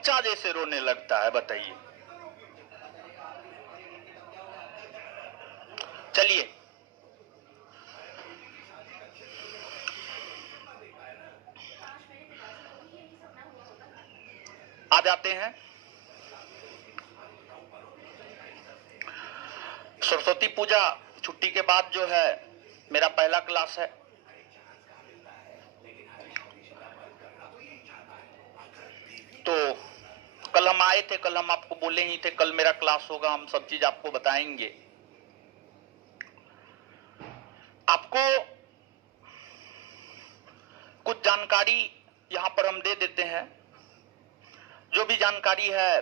बच्चा जैसे रोने लगता है। बताइए। चलिए आ जाते हैं सरस्वती पूजा छुट्टी के बाद जो है मेरा पहला क्लास है। तो कल हम आए थे, कल हम आपको बोले ही थे कल मेरा क्लास होगा, हम सब चीज आपको बताएंगे। आपको कुछ जानकारी यहां पर हम दे देते हैं। जो भी जानकारी है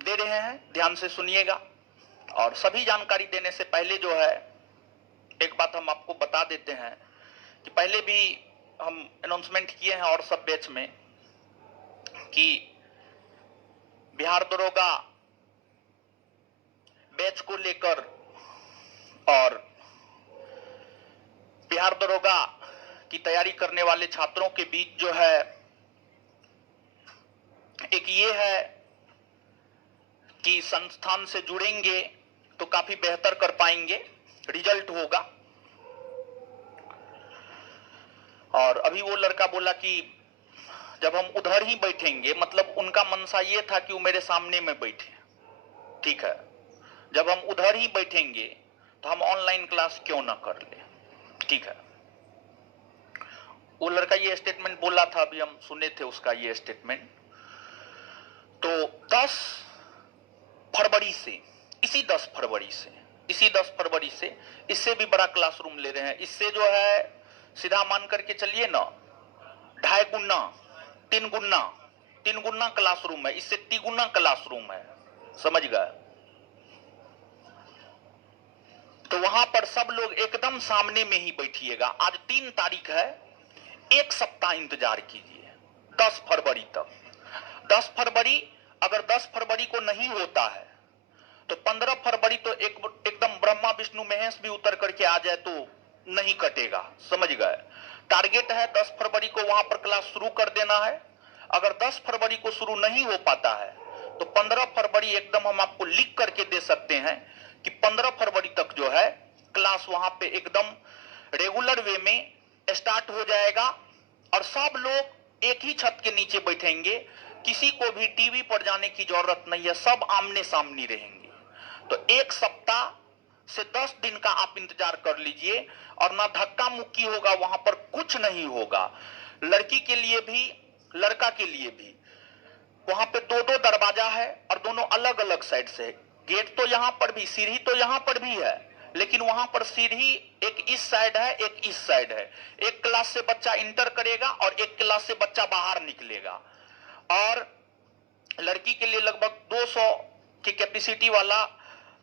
दे रहे हैं, ध्यान से सुनिएगा। और सभी जानकारी देने से पहले जो है एक बात हम आपको बता देते हैं कि पहले भी हम अनाउंसमेंट किए हैं और सब बैच में कि बिहार दरोगा बैच को लेकर और बिहार दरोगा की तैयारी करने वाले छात्रों के बीच जो है एक ये है कि संस्थान से जुड़ेंगे तो काफी बेहतर कर पाएंगे, रिजल्ट होगा। और अभी वो लड़का बोला कि जब हम उधर ही बैठेंगे, मतलब उनका मनसा ये था कि वो मेरे सामने में बैठे, ठीक है, जब हम उधर ही बैठेंगे तो हम ऑनलाइन क्लास क्यों ना कर ले, ठीक है। वो लड़का ये स्टेटमेंट बोला था, अभी हम सुने थे उसका ये स्टेटमेंट। तो 10 फरवरी से, इसी 10 फरवरी से इससे भी बड़ा क्लासरूम ले रहे हैं। इससे जो है सीधा मान करके चलिए ना, 2.5 गुना 3 गुना क्लासरूम है, इससे 3 गुना क्लासरूम है, समझ गए। तो वहां पर सब लोग एकदम सामने में ही बैठिएगा। आज 3 तारीख है, एक सप्ताह इंतजार कीजिए 10 फरवरी तक। 10 फरवरी, अगर 10 फरवरी को नहीं होता है तो 15 फरवरी तो एकदम ब्रह्मा विष्णु महेश भी उतर करके आ जाए तो नहीं कटेगा, समझ गए। टारगेट है 10 फरवरी को वहां पर क्लास शुरू कर देना है। अगर 10 फरवरी को शुरू नहीं हो पाता है तो 15 फरवरी एकदम हम आपको लिख करके दे सकते हैं कि 15 फरवरी तक जो है क्लास वहां पे एकदम रेगुलर वे में स्टार्ट हो जाएगा। और सब लोग एक ही छत के नीचे बैठेंगे, किसी को भी टीवी पर जाने की जरूरत नहीं है, सब आमने सामने रहेंगे। तो एक सप्ताह से 10 दिन का आप इंतजार कर लीजिए। और ना धक्का मुक्की होगा, वहां पर कुछ नहीं होगा। लड़की के लिए भी लड़का के लिए भी वहां पे 2-2 दरवाजा है और दोनों अलग अलग साइड से। गेट तो यहां पर भी, सीढ़ी तो यहां पर भी है, लेकिन वहां पर सीढ़ी एक इस साइड है, एक इस साइड है। एक क्लास से बच्चा इंटर करेगा और एक क्लास से बच्चा बाहर निकलेगा। और लड़की के लिए लगभग 200 की कैपेसिटी वाला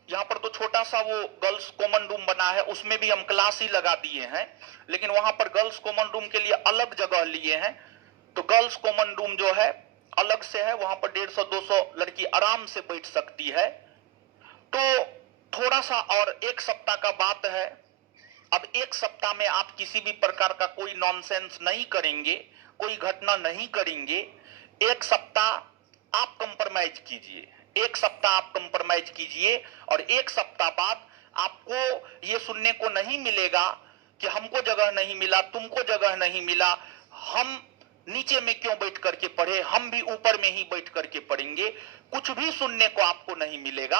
यहाँ पर तो छोटा सा वो गर्ल्स कॉमन रूम बना है, उसमें भी हम क्लास ही लगा दिए हैं, लेकिन वहां पर गर्ल्स कॉमन रूम के लिए अलग जगह लिए हैं। तो गर्ल्स कॉमन रूम जो है अलग से है, वहां पर 150-200 लड़की आराम से बैठ सकती है। तो थोड़ा सा और एक सप्ताह का बात है। अब एक सप्ताह में आप किसी भी प्रकार का कोई नॉनसेंस नहीं करेंगे, कोई घटना नहीं करेंगे। एक सप्ताह आप कंप्रोमाइज कीजिए, एक सप्ताह आप कंप्रोमाइज कीजिए। और एक सप्ताह बाद आपको ये सुनने को नहीं मिलेगा कि हमको जगह नहीं मिला, तुमको जगह नहीं मिला, हम नीचे में क्यों बैठ करके पढ़े, हम भी ऊपर में ही बैठ करके पढ़ेंगे। कुछ भी सुनने को आपको नहीं मिलेगा।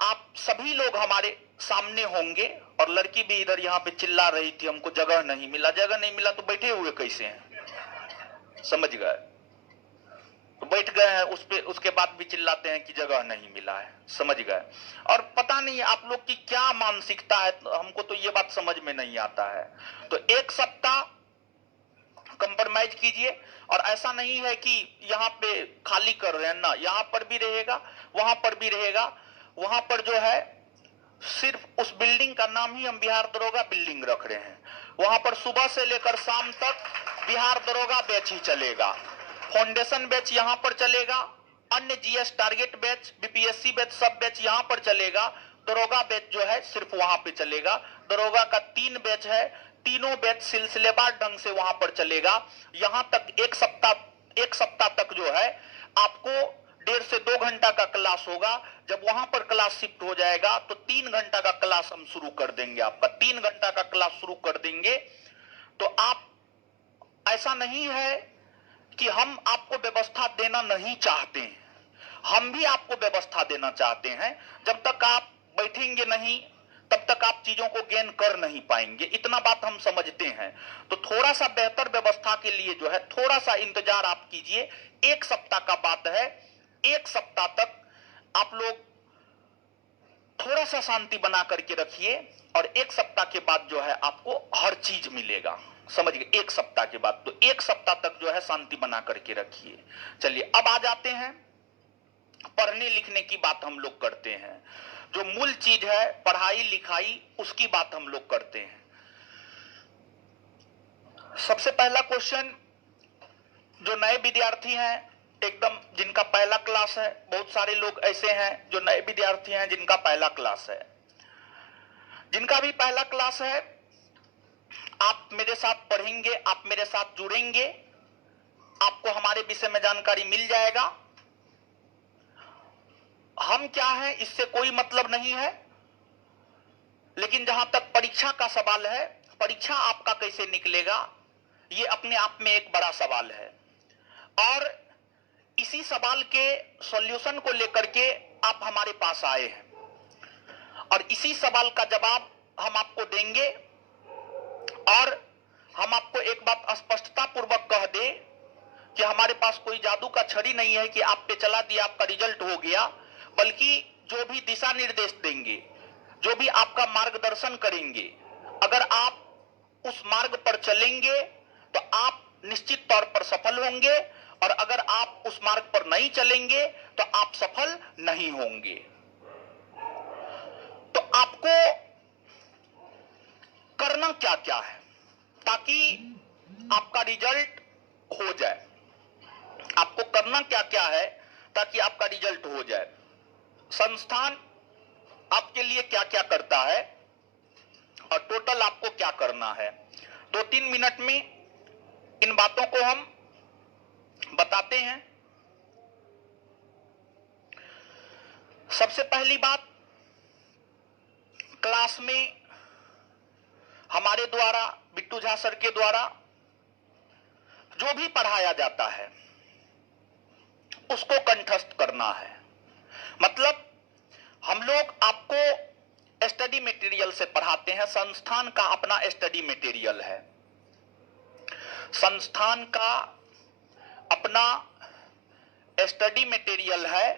आप सभी लोग हमारे सामने होंगे। और लड़की भी इधर यहाँ पे चिल्ला रही थी हमको जगह नहीं मिला, जगह नहीं मिला। तो बैठे हुए कैसे हैं, समझ गए। तो बैठ गए हैं उस पे, उसके बाद भी चिल्लाते हैं कि जगह नहीं मिला है, समझ गए। और पता नहीं आप लोग की क्या मानसिकता है, हमको तो ये बात समझ में नहीं आता है। तो एक सप्ताह कंप्रोमाइज कीजिए। और ऐसा नहीं है कि यहाँ पे खाली कर रहे हैं ना, यहाँ पर भी रहेगा, वहां पर भी रहेगा। वहां पर जो है सिर्फ उस बिल्डिंग का नाम ही हम बिहार दरोगा बिल्डिंग रख रहे हैं। वहां पर सुबह से लेकर शाम तक बिहार दरोगा बैच ही चलेगा। फाउंडेशन बैच यहां पर चलेगा, अन्य GS target batch, BPSC batch, सब बैच यहां पर चलेगा। दरोगा बैच जो है सिर्फ वहां पे चलेगा। दरोगा का 3 बैच है, तीनों बैच सिलसिलेवार ढंग से वहां पर चलेगा। यहां तक एक सप्ताह तक जो है आपको 1.5 से 2 घंटा का क्लास होगा। जब वहां पर क्लास शिफ्ट हो जाएगा तो 3 घंटा का क्लास हम शुरू कर देंगे। आपका 3 घंटा का क्लास शुरू कर देंगे। तो आप, ऐसा नहीं है कि हम आपको व्यवस्था देना नहीं चाहते हैं, हम भी आपको व्यवस्था देना चाहते हैं। जब तक आप बैठेंगे नहीं तब तक आप चीजों को गेन कर नहीं पाएंगे, इतना बात हम समझते हैं। तो थोड़ा सा बेहतर व्यवस्था के लिए जो है थोड़ा सा इंतजार आप कीजिए। 1 सप्ताह का बात है, 1 सप्ताह तक आप लोग थोड़ा सा शांति बना करके रखिए और 1 सप्ताह के बाद जो है आपको हर चीज मिलेगा। समझ गए? 1 सप्ताह के बाद, तो 1 सप्ताह तक जो है शांति बना करके रखिए। चलिए अब आ जाते हैं पढ़ने लिखने की बात हम लोग करते हैं। जो मूल चीज है पढ़ाई लिखाई, उसकी बात हम लोग करते हैं। सबसे पहला क्वेश्चन, जो नए विद्यार्थी हैं एकदम, जिनका पहला क्लास है, बहुत सारे लोग ऐसे हैं जो नए विद्यार्थी हैं जिनका पहला क्लास है। जिनका भी पहला क्लास है, आप मेरे साथ पढ़ेंगे, आप मेरे साथ जुड़ेंगे, आपको हमारे विषय में जानकारी मिल जाएगा। हम क्या है इससे कोई मतलब नहीं है, लेकिन जहां तक परीक्षा का सवाल है, परीक्षा आपका कैसे निकलेगा ये अपने आप में एक बड़ा सवाल है। और इसी सवाल के सॉल्यूशन को लेकर के आप हमारे पास आए हैं और इसी सवाल का जवाब हम आपको देंगे। और हम आपको एक बात स्पष्टता पूर्वक कह दे कि हमारे पास कोई जादू का छड़ी नहीं है कि आप पे चला दिया आपका रिजल्ट हो गया, बल्कि जो भी दिशा निर्देश देंगे, जो भी आपका मार्गदर्शन करेंगे, अगर आप उस मार्ग पर चलेंगे तो आप निश्चित तौर पर सफल होंगे, और अगर आप उस मार्ग पर नहीं चलेंगे तो आप सफल नहीं होंगे। तो आपको करना क्या क्या है ताकि आपका रिजल्ट हो जाए? आपको करना क्या क्या है ताकि आपका रिजल्ट हो जाए? संस्थान आपके लिए क्या क्या करता है और टोटल आपको क्या करना है, 2-3 मिनट में इन बातों को हम बताते हैं। सबसे पहली बात, क्लास में हमारे द्वारा, बिट्टू झा सर के द्वारा जो भी पढ़ाया जाता है उसको कंठस्थ करना है। मतलब हम लोग आपको स्टडी मटेरियल से पढ़ाते हैं। संस्थान का अपना स्टडी मटेरियल है, संस्थान का अपना स्टडी मटेरियल है,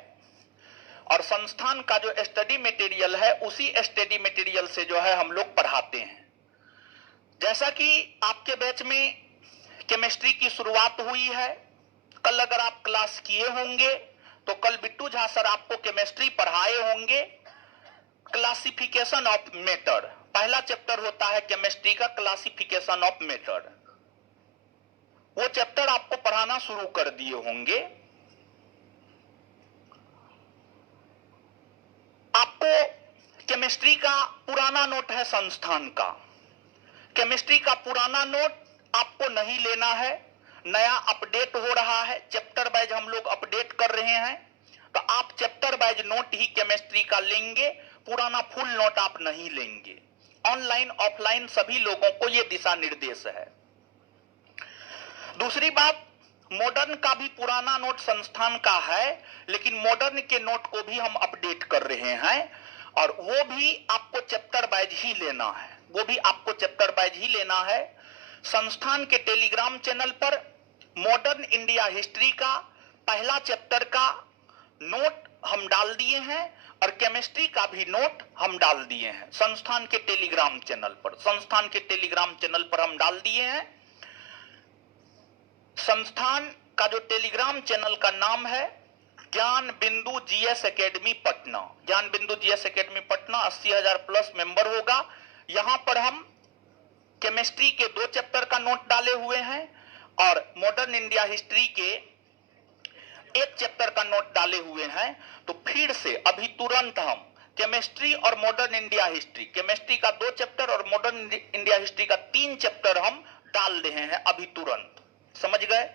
और संस्थान का जो स्टडी मटेरियल है उसी स्टडी मटेरियल से जो है हम लोग पढ़ाते हैं। जैसा कि आपके बैच में केमिस्ट्री की शुरुआत हुई है, कल अगर आप क्लास किए होंगे तो कल बिट्टू झा सर आपको केमिस्ट्री पढ़ाए होंगे। क्लासिफिकेशन ऑफ मैटर पहला चैप्टर होता है केमिस्ट्री का, क्लासिफिकेशन ऑफ मैटर, वो चैप्टर आपको पढ़ाना शुरू कर दिए होंगे। आपको केमिस्ट्री का पुराना नोट है संस्थान का, केमिस्ट्री का पुराना नोट आपको नहीं लेना है, नया अपडेट हो रहा है, चैप्टर वाइज हम लोग अपडेट कर रहे हैं, तो आप चैप्टर वाइज नोट ही केमिस्ट्री का लेंगे, पुराना फुल नोट आप नहीं लेंगे। ऑनलाइन ऑफलाइन सभी लोगों को यह दिशा निर्देश है। दूसरी बात, मॉडर्न का भी पुराना नोट संस्थान का है, लेकिन मॉडर्न के नोट को भी हम अपडेट कर रहे हैं, और वो भी आपको चैप्टर वाइज ही लेना है, वो भी आपको चैप्टर वाइज ही लेना है। संस्थान के टेलीग्राम चैनल पर मॉडर्न इंडिया हिस्ट्री का पहला चैप्टर का नोट हम डाल दिए हैं और केमिस्ट्री का भी नोट हम डाल दिए हैं संस्थान के टेलीग्राम चैनल पर। संस्थान के टेलीग्राम चैनल पर हम डाल दिए हैं। संस्थान का जो टेलीग्राम चैनल का नाम है ज्ञान बिंदु जीएस एकेडमी पटना। ज्ञान बिंदु GS academy Patna 80,000 plus member होगा। यहां पर हम केमिस्ट्री के 2 चैप्टर का नोट डाले हुए हैं और मॉडर्न इंडिया हिस्ट्री के 1 चैप्टर का नोट डाले हुए हैं। तो फिर से अभी तुरंत हम केमिस्ट्री और मॉडर्न इंडिया हिस्ट्री, केमिस्ट्री का 2 चैप्टर और मॉडर्न इंडिया हिस्ट्री का 3 चैप्टर हम डाल रहे हैं अभी तुरंत। समझ गए?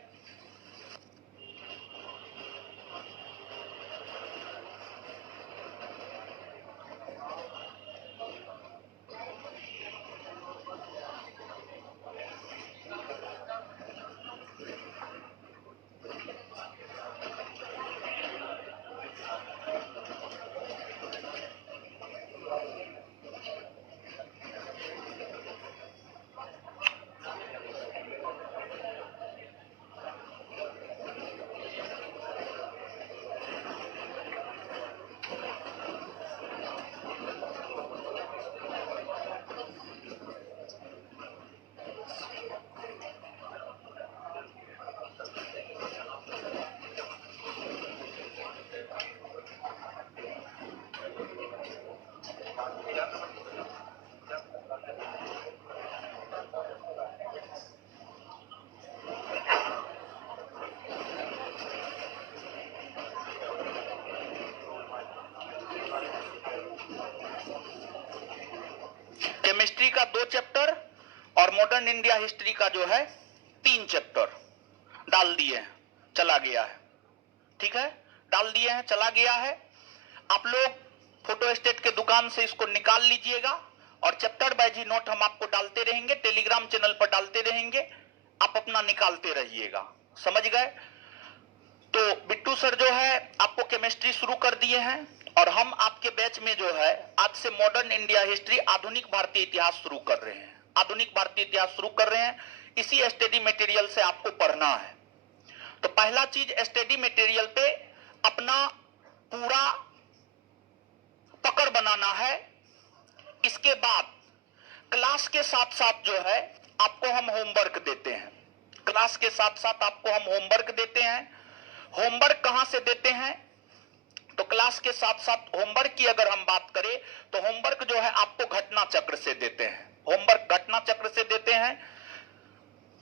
केमिस्ट्री का 2 चैप्टर और मॉडर्न इंडिया हिस्ट्री का जो है 3 चैप्टर डाल दिए हैं, चला गया है। ठीक है, डाल दिए हैं, चला गया है। आप लोग फोटोस्टेट के दुकान से इसको निकाल लीजिएगा और चैप्टर वाइज ही नोट हम आपको डालते रहेंगे, टेलीग्राम चैनल पर डालते रहेंगे, आप अपना निकालते रहिएगा। समझ गए? तो बिट्टू सर जो है आपको केमिस्ट्री शुरू कर दिए हैं और हम आपके बैच में जो है आज से मॉडर्न इंडिया हिस्ट्री, आधुनिक भारतीय इतिहास शुरू कर रहे हैं। आधुनिक भारतीय इतिहास शुरू कर रहे हैं, इसी स्टडी मटेरियल से आपको पढ़ना है। तो पहला चीज, स्टडी मटेरियल पे अपना पूरा पकड़ बनाना है। इसके बाद क्लास के साथ साथ जो है आपको हम होमवर्क देते हैं। क्लास के साथ साथ आपको हम होमवर्क देते हैं। होमवर्क कहां से देते हैं? तो क्लास के साथ साथ होमवर्क की अगर हम बात करें तो होमवर्क जो है आपको घटना चक्र से देते हैं। होमवर्क घटना चक्र से देते हैं।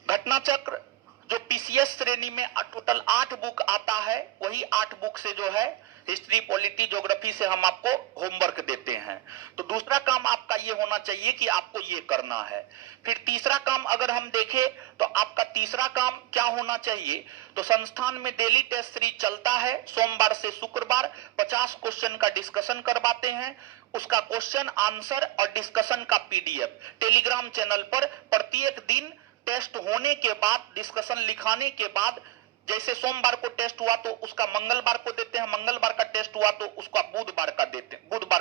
घटना चक्र जो पीसीएस श्रेणी में टोटल 8 बुक आता है, वही 8 बुक से जो है हिस्ट्री, पॉलिटी, ज्योग्राफी से हम आपको होमवर्क देते हैं। तो दूसरा काम आपका ये होना चाहिए कि आपको ये करना है। फिर तीसरा काम अगर हम देखें तो आपका तीसरा काम क्या होना चाहिए? तो संस्थान में डेली टेस्ट सीरीज चलता है, सोमवार से शुक्रवार 50 क्वेश्चन का डिस्कशन करवाते हैं। उसका क्वेश्चन आंसर और डिस्कशन का पीडीएफ टेलीग्राम चैनल पर प्रत्येक दिन टेस्ट होने के बाद, डिस्कशन लिखाने के बाद, जैसे सोमवार को टेस्ट हुआ तो उसका मंगलवार को देते हैं, मंगलवार का टेस्ट हुआ तो उसका बुधवार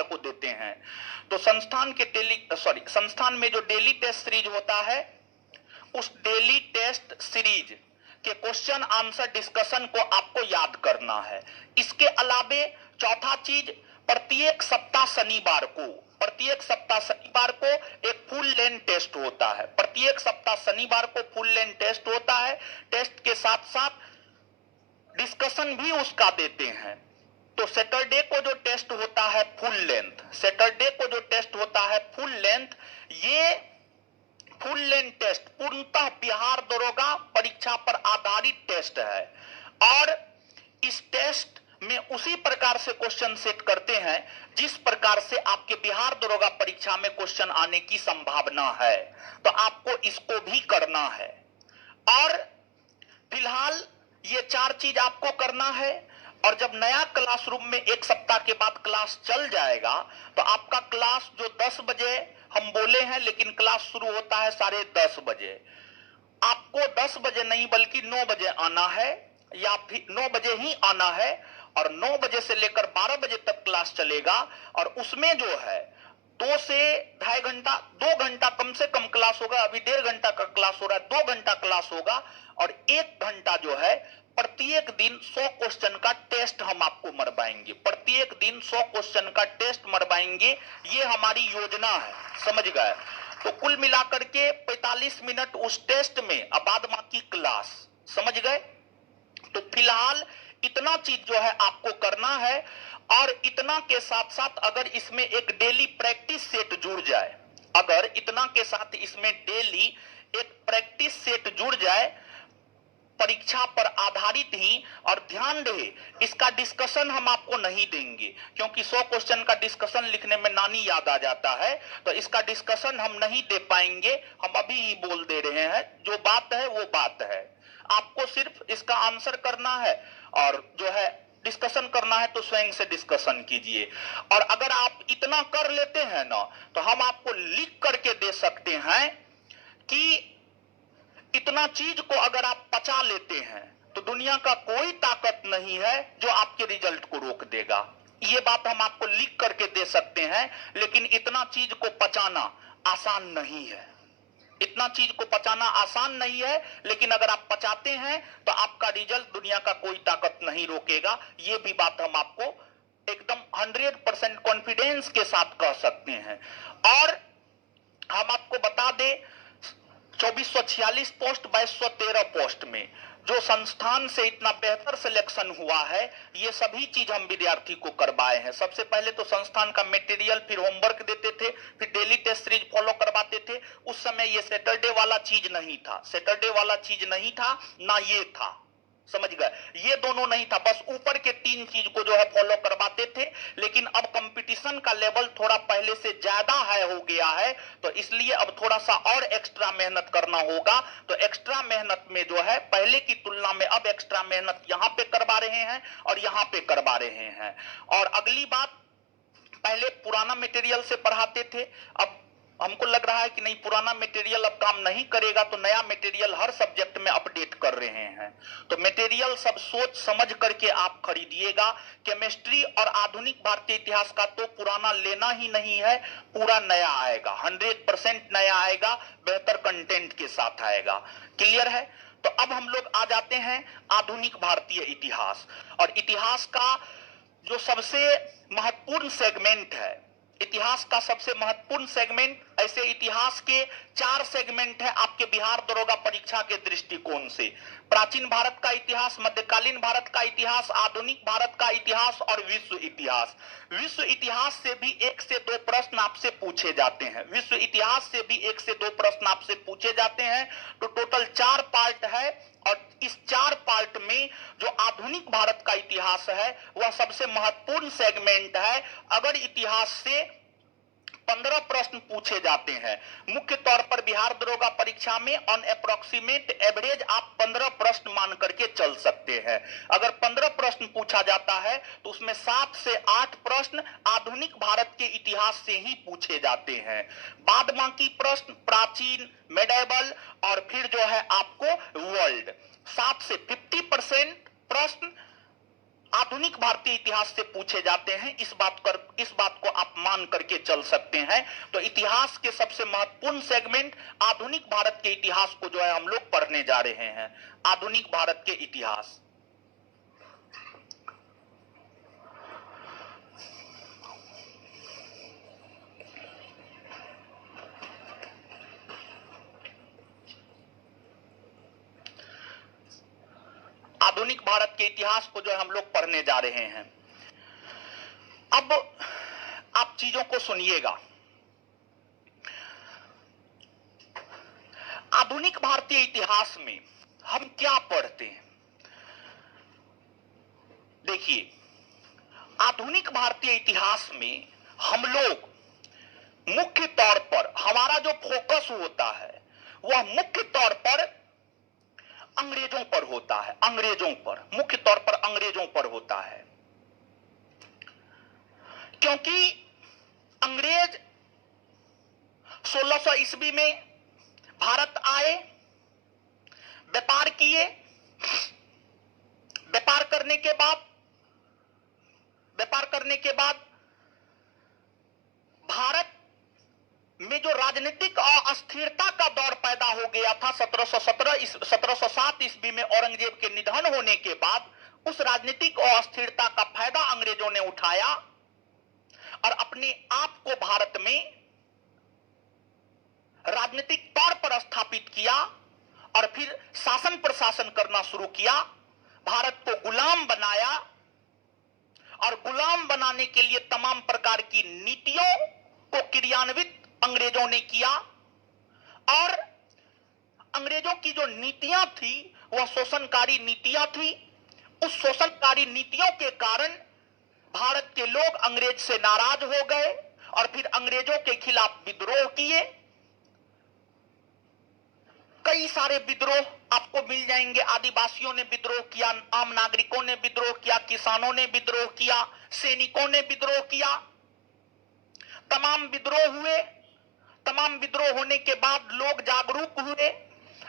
को देते हैं। तो संस्थान में जो डेली टेस्ट सीरीज होता है, उस डेली टेस्ट सीरीज के क्वेश्चन आंसर डिस्कशन को आपको याद करना है। इसके अलावे चौथा चीज, प्रत्येक सप्ताह शनिवार को एक फुल लेंथ टेस्ट होता है। प्रत्येक सप्ताह शनिवार को फुल लेंथ टेस्ट होता है। टेस्ट के साथ साथ डिस्कशन भी उसका देते हैं। तो सैटरडे को जो टेस्ट होता है फुल लेंथ, ये फुल लेंथ टेस्ट पूर्णतः बिहार दरोगा परीक्षा पर आधारित टेस्ट है और इस टेस्ट में उसी प्रकार से क्वेश्चन सेट करते हैं जिस प्रकार से आपके बिहार दरोगा परीक्षा में क्वेश्चन आने की संभावना है। तो आपको इसको भी करना है और फिलहाल ये 4 चीज आपको करना है। और जब नया क्लासरूम में 1 सप्ताह के बाद क्लास चल जाएगा तो आपका क्लास जो 10 बजे हम बोले हैं, लेकिन क्लास शुरू होता है 10:30 बजे। आपको 10 बजे नहीं बल्कि 9 बजे आना है, या फिर 9 बजे ही आना है और 9 बजे से लेकर 12 बजे तक क्लास चलेगा। और उसमें जो है 2 से ढाई घंटा, 2 घंटा कम से कम क्लास होगा। अभी 1.5 घंटा का क्लास हो रहा है, 2 घंटा क्लास होगा और 1 घंटा जो है प्रत्येक दिन 100 क्वेश्चन का टेस्ट हम आपको मरवाएंगे। प्रत्येक दिन 100 क्वेश्चन का टेस्ट मरवाएंगे, ये हमारी योजना है। समझ गए? तो कुल मिलाकर के 45 मिनट उस टेस्ट में, अब बाद बाकी क्लास। समझ गए? तो फिलहाल इतना चीज जो है आपको करना है और इतना के साथ साथ अगर इसमें एक डेली प्रैक्टिस सेट जुड़ जाए, अगर इतना के साथ इसमें डेली एक प्रैक्टिस सेट जुड़ जाए परीक्षा पर आधारित ही, और ध्यान रहे इसका डिस्कशन हम आपको नहीं देंगे, क्योंकि 100 क्वेश्चन का डिस्कशन लिखने में नानी याद आ जाता है, तो इसका डिस्कशन हम नहीं दे पाएंगे। हम अभी ही बोल दे रहे हैं, जो बात है वो बात है। आपको सिर्फ इसका आंसर करना है, और जो है डिस्कशन करना है तो स्वयं से डिस्कशन कीजिए। और अगर आप इतना कर लेते हैं ना, तो हम आपको लिख करके दे सकते हैं कि इतना चीज को अगर आप पचा लेते हैं तो दुनिया का कोई ताकत नहीं है जो आपके रिजल्ट को रोक देगा। ये बात हम आपको लिख करके दे सकते हैं, लेकिन इतना चीज को पचाना आसान नहीं है। इतना चीज को पचाना आसान नहीं है, लेकिन अगर आप पचाते हैं तो आपका रिजल्ट दुनिया का कोई ताकत नहीं रोकेगा। ये भी बात हम आपको एकदम 100% कॉन्फिडेंस के साथ कह सकते हैं। और हम आपको बता दें, 2446 पोस्ट 2213 पोस्ट में जो संस्थान से इतना बेहतर सिलेक्शन हुआ है, ये सभी चीज हम विद्यार्थी को करवाए हैं। सबसे पहले तो संस्थान का मटेरियल, फिर होमवर्क देते थे, फिर डेली टेस्ट सीरीज फॉलो करवाते थे। उस समय ये सैटरडे वाला चीज नहीं था, सैटरडे वाला चीज नहीं था, ना ये था, समझ गए, ये दोनों नहीं था। बस ऊपर के 3 चीज को जो है फॉलो करवाते थे। लेकिन अब कंपटीशन का लेवल थोड़ा पहले से ज्यादा हाई हो गया है, तो इसलिए अब थोड़ा सा और एक्स्ट्रा मेहनत करना होगा। तो एक्स्ट्रा मेहनत में जो है पहले की तुलना में अब एक्स्ट्रा मेहनत यहां पे करवा रहे हैं और यहां पे करवा रहे हैं। और अगली बात, पहले पुराना मटेरियल से पढ़ाते थे, अब हमको लग रहा है कि नहीं, पुराना मटेरियल अब काम नहीं करेगा, तो नया मटेरियल हर सब्जेक्ट में अपडेट कर रहे हैं। तो मटेरियल सब सोच समझ करके आप खरीदिएगा। केमिस्ट्री और आधुनिक भारतीय इतिहास का तो पुराना लेना ही नहीं है, पूरा नया आएगा, 100% नया आएगा, बेहतर कंटेंट के साथ आएगा। क्लियर है? तो अब हम लोग आ जाते हैं आधुनिक भारतीय इतिहास। और इतिहास का जो सबसे महत्वपूर्ण सेगमेंट है, इतिहास का सबसे महत्वपूर्ण सेगमेंट, ऐसे इतिहास के 4 सेगमेंट है आपके बिहार दरोगा परीक्षा के दृष्टिकोण से। प्राचीन भारत का इतिहास, मध्यकालीन भारत का इतिहास, आधुनिक भारत का इतिहास और विश्व इतिहास। विश्व इतिहास से भी 1 से 2 प्रश्न आपसे पूछे जाते हैं, विश्व इतिहास से भी 1 से 2 प्रश्न आपसे पूछे जाते हैं। तो टोटल 4 पार्ट है, और इस 4 पार्ट में जो आधुनिक भारत का इतिहास है वह सबसे महत्वपूर्ण सेगमेंट है। अगर इतिहास से 15 प्रश्न पूछे जाते हैं, मुख्य तौर पर बिहार दरोगा परीक्षा में ऑन अप्रोक्सीमेट एवरेज आप 15 प्रश्न मान करके चल सकते हैं। अगर 15 प्रश्न पूछा जाता है तो उसमें 7 से 8 प्रश्न आधुनिक भारत के इतिहास से ही पूछे जाते हैं। बाद बाकी प्रश्न प्राचीन, मेडिवल और फिर जो है आपको वर्ल्ड। 7 से 50% प्रश्न आधुनिक भारतीय इतिहास से पूछे जाते हैं। इस बात को आप मान करके चल सकते हैं। तो इतिहास के सबसे महत्वपूर्ण सेगमेंट आधुनिक भारत के इतिहास को जो है हम लोग पढ़ने जा रहे हैं। आधुनिक भारत के इतिहास, आधुनिक भारत के इतिहास को जो है हम लोग पढ़ने जा रहे हैं। अब आप चीजों को सुनिएगा। आधुनिक भारतीय इतिहास में हम क्या पढ़ते हैं? देखिए, आधुनिक भारतीय इतिहास में हम लोग मुख्य तौर पर, हमारा जो फोकस होता है वह मुख्य तौर पर अंग्रेजों पर होता है, अंग्रेजों पर, मुख्य तौर पर अंग्रेजों पर होता है। क्योंकि अंग्रेज 1600 ईस्वी में भारत आए, व्यापार किए, व्यापार करने के बाद भारत में जो राजनीतिक अस्थिरता का दौर पैदा हो गया था 1707 ईस्वी में औरंगजेब के निधन होने के बाद, उस राजनीतिक अस्थिरता का फायदा अंग्रेजों ने उठाया और अपने आप को भारत में राजनीतिक तौर पर स्थापित किया और फिर शासन प्रशासन करना शुरू किया। भारत को गुलाम बनाया और गुलाम बनाने के लिए तमाम प्रकार की नीतियों को क्रियान्वित अंग्रेजों ने किया। और अंग्रेजों की जो नीतियां थी वह शोषणकारी नीतियां थी। उस शोषणकारी नीतियों के कारण भारत के लोग अंग्रेज से नाराज हो गए और फिर अंग्रेजों के खिलाफ विद्रोह किए। कई सारे विद्रोह आपको मिल जाएंगे। आदिवासियों ने विद्रोह किया, आम नागरिकों ने विद्रोह किया, किसानों ने विद्रोह किया, सैनिकों ने विद्रोह किया। तमाम विद्रोह हुए। तमाम विद्रोह होने के बाद लोग जागरूक हुए।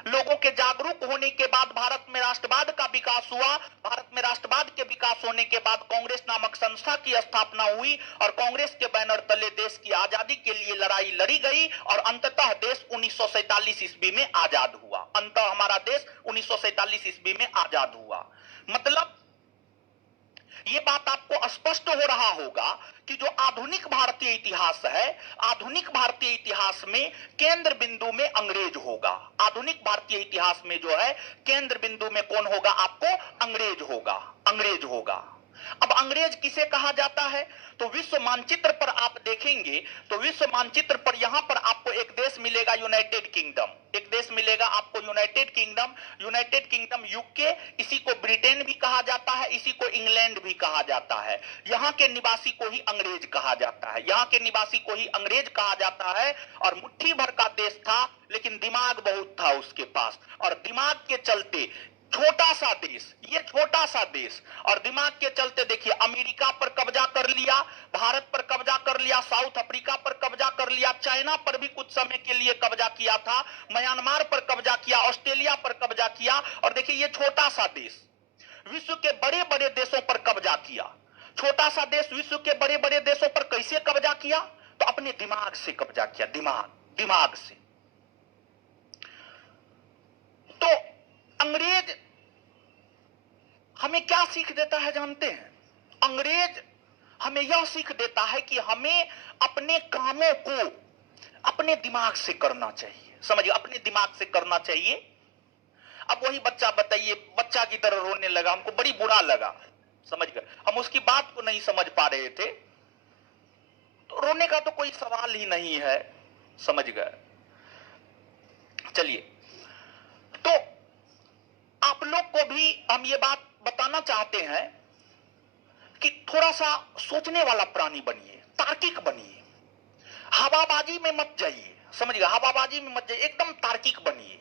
लोगों के जागरूक होने के बाद भारत में राष्ट्रवाद का विकास हुआ। भारत में राष्ट्रवाद के विकास होने के बाद कांग्रेस नामक संस्था की स्थापना हुई और कांग्रेस के बैनर तले देश की आजादी के लिए लड़ाई लड़ी गई और अंततः देश 1947 ईस्वी में आजाद हुआ। अंततः हमारा देश 1947 ईस्वी में आजाद हुआ। मतलब ये बात आपको स्पष्ट हो रहा होगा कि जो आधुनिक भारतीय इतिहास है, आधुनिक भारतीय इतिहास में केंद्र बिंदु में अंग्रेज होगा। आधुनिक भारतीय इतिहास में जो है केंद्र बिंदु में कौन होगा? आपको अंग्रेज होगा। अंग्रेज होगा। अब अंग्रेज किसे कहा जाता है? तो विश्व मानचित्र पर आप देखेंगे तो विश्व मानचित्र पर यहां पर आपको एक देश मिलेगा, यूनाइटेड किंगडम। एक देश मिलेगा आपको United kingdom. United kingdom UK, इसी को ब्रिटेन भी कहा जाता है, इसी को इंग्लैंड भी कहा जाता है। यहां के निवासी को ही अंग्रेज कहा जाता है। यहां के निवासी को ही अंग्रेज कहा जाता है। और मुट्ठी भर का देश था लेकिन दिमाग बहुत था उसके पास, और दिमाग के चलते छोटा सा देश, ये छोटा सा देश, और दिमाग के चलते देखिए अमेरिका पर कब्जा कर लिया, भारत पर कब्जा कर लिया, साउथ अफ्रीका पर कब्जा कर लिया, चाइना पर भी कुछ समय के लिए कब्जा किया था, म्यांमार पर कब्जा किया, ऑस्ट्रेलिया पर कब्जा किया। और देखिए ये छोटा सा देश विश्व के बड़े बड़े देशों पर कब्जा किया। छोटा सा देश विश्व के बड़े बड़े देशों पर कैसे कब्जा किया? तो अपने दिमाग से कब्जा किया, दिमाग से। तो अंग्रेज हमें क्या सीख देता है जानते हैं? अंग्रेज हमें यह सीख देता है कि हमें अपने कामों को अपने दिमाग से करना चाहिए। समझिए, अपने दिमाग से करना चाहिए। अब वही बच्चा, बताइए, बच्चा की तरह रोने लगा, हमको बड़ी बुरा लगा, समझ गए, हम उसकी बात को नहीं समझ पा रहे थे। तो रोने का तो कोई सवाल ही नहीं है, समझ गए। चलिए, तो आप लोग को भी हम ये बात बताना चाहते हैं कि थोड़ा सा सोचने वाला प्राणी बनिए, तार्किक बनिए, हवाबाजी में मत जाइए। समझिए, हवाबाजी में मत जाइए, एकदम तार्किक बनिए,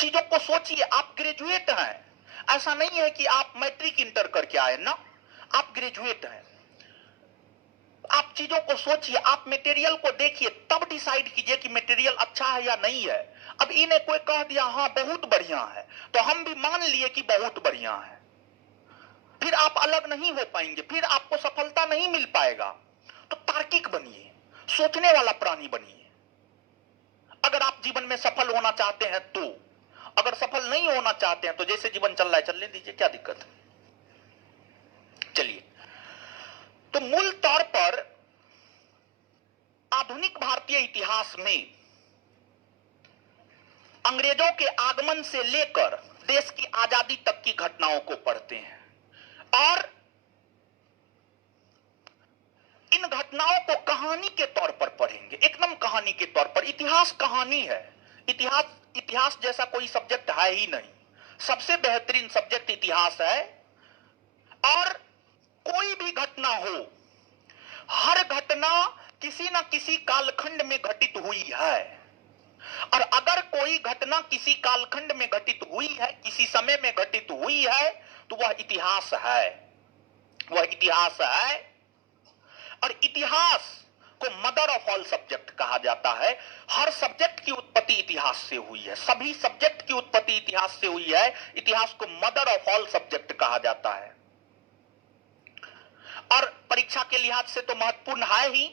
चीजों को सोचिए। आप ग्रेजुएट हैं, ऐसा नहीं है कि आप मैट्रिक इंटर करके आए ना, आप ग्रेजुएट हैं। आप चीजों को सोचिए, आप मटेरियल को देखिए, तब डिसाइड कीजिए कि मटेरियल अच्छा है या नहीं है। अब इन्हें कोई कह दिया हाँ बहुत बढ़िया है, तो हम भी मान लिए कि बहुत बढ़िया है, फिर आप अलग नहीं हो पाएंगे, फिर आपको सफलता नहीं मिल पाएगा। तो तार्किक बनिए, सोचने वाला प्राणी बनिए। अगर आप जीवन में सफल होना चाहते हैं तो, अगर सफल नहीं होना चाहते हैं तो जैसे जीवन चल रहा है चलने दीजिए, क्या दिक्कत है। चलिए, तो मूल तौर पर आधुनिक भारतीय इतिहास में अंग्रेजों के आगमन से लेकर देश की आजादी तक की घटनाओं को पढ़ते हैं और इन घटनाओं को कहानी के तौर पर पढ़ेंगे, एकदम कहानी के तौर पर। इतिहास कहानी है। इतिहास जैसा कोई सब्जेक्ट है ही नहीं। सबसे बेहतरीन सब्जेक्ट इतिहास है। और कोई भी घटना हो, हर घटना किसी न किसी कालखंड में घटित हुई है। और अगर कोई घटना किसी कालखंड में घटित हुई है, किसी समय में घटित हुई है, तो वह इतिहास है। वह इतिहास है। और इतिहास को मदर ऑफ ऑल सब्जेक्ट कहा जाता है। हर सब्जेक्ट की उत्पत्ति इतिहास से हुई है। सभी सब्जेक्ट की उत्पत्ति इतिहास से हुई है। इतिहास को मदर ऑफ ऑल सब्जेक्ट कहा जाता है। और परीक्षा के लिहाज से तो महत्वपूर्ण है ही,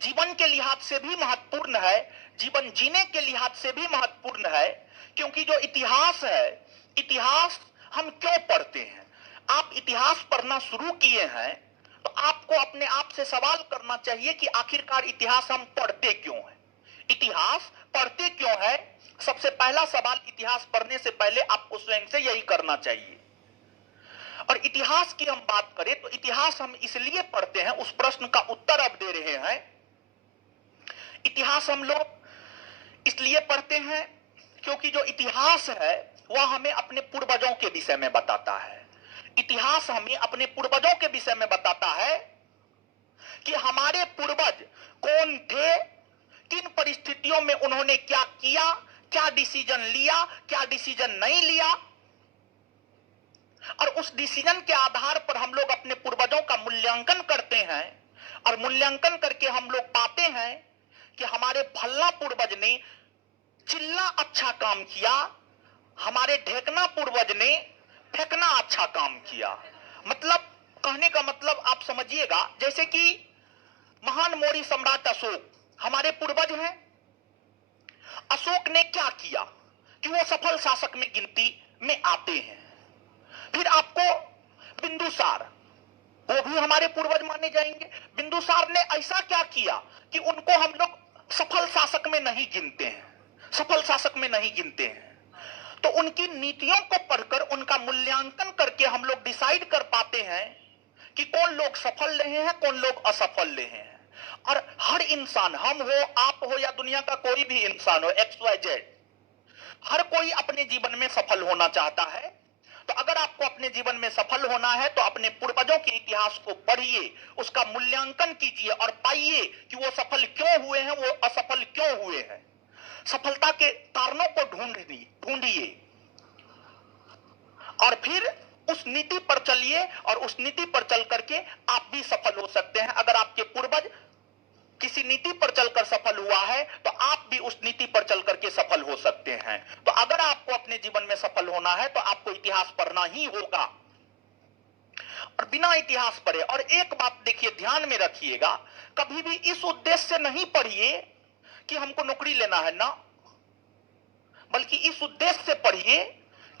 जीवन के लिहाज से भी महत्वपूर्ण है, जीवन जीने के लिहाज से भी महत्वपूर्ण है। क्योंकि जो इतिहास है, इतिहास हम क्यों पढ़ते हैं? आप इतिहास पढ़ना शुरू किए हैं तो आपको अपने आप से सवाल करना चाहिए कि आखिरकार इतिहास हम पढ़ते क्यों हैं? इतिहास पढ़ते क्यों है? सबसे पहला सवाल इतिहास पढ़ने से पहले आपको स्वयं से यही करना चाहिए। और इतिहास की हम बात करें तो इतिहास हम इसलिए पढ़ते हैं, उस प्रश्न का उत्तर अब दे रहे हैं। इतिहास हम लोग इसलिए पढ़ते हैं क्योंकि जो इतिहास है वह हमें अपने पूर्वजों के विषय में बताता है। इतिहास हमें अपने पूर्वजों के विषय में बताता है कि हमारे पूर्वज कौन थे, किन परिस्थितियों में उन्होंने क्या किया, क्या डिसीजन लिया, क्या डिसीजन नहीं लिया, और उस डिसीजन के आधार पर हम लोग अपने पूर्वजों का मूल्यांकन करते हैं। और मूल्यांकन करके हम लोग पाते हैं कि हमारे फल्ला पूर्वज ने चिल्ला अच्छा काम किया, हमारे ढेकना पूर्वज ने फेंकना अच्छा काम किया। मतलब कहने का मतलब आप समझिएगा, जैसे कि महान मौर्य सम्राट अशोक हमारे पूर्वज हैं। अशोक ने क्या किया कि वो सफल शासक में गिनती में आते हैं। फिर आपको बिंदुसार, वो भी हमारे पूर्वज माने जाएंगे। बिंदुसार ने ऐसा क्या किया कि उनको हम लोग सफल शासक में नहीं गिनते हैं, सफल शासक में नहीं गिनते हैं। तो उनकी नीतियों को पढ़कर उनका मूल्यांकन करके हम लोग डिसाइड कर पाते हैं कि कौन लोग सफल रहे हैं, कौन लोग असफल रहे हैं। और हर इंसान, हम हो, आप हो, या दुनिया का कोई भी इंसान हो, XYZ, हर कोई अपने जीवन में सफल होना चाहता है। तो अगर आपको अपने जीवन में सफल होना है तो अपने पूर्वजों के इतिहास को पढ़िए, उसका मूल्यांकन कीजिए और पाइए कि वो सफल क्यों हुए हैं, वो असफल क्यों हुए हैं। सफलता के कारणों को ढूंढिए और फिर उस नीति पर चलिए, और उस नीति पर चल करके आप भी सफल हो सकते हैं। अगर आपके पूर्वज किसी नीति पर चलकर सफल हुआ है तो आप भी उस नीति पर चल करके सफल हो सकते हैं। तो अगर आपको अपने जीवन में सफल होना है तो आपको इतिहास पढ़ना ही होगा, और बिना इतिहास पढ़े। और एक बात देखिए, ध्यान में रखिएगा, कभी भी इस उद्देश्य से नहीं पढ़िए कि हमको नौकरी लेना है ना, बल्कि इस उद्देश्य से पढ़िए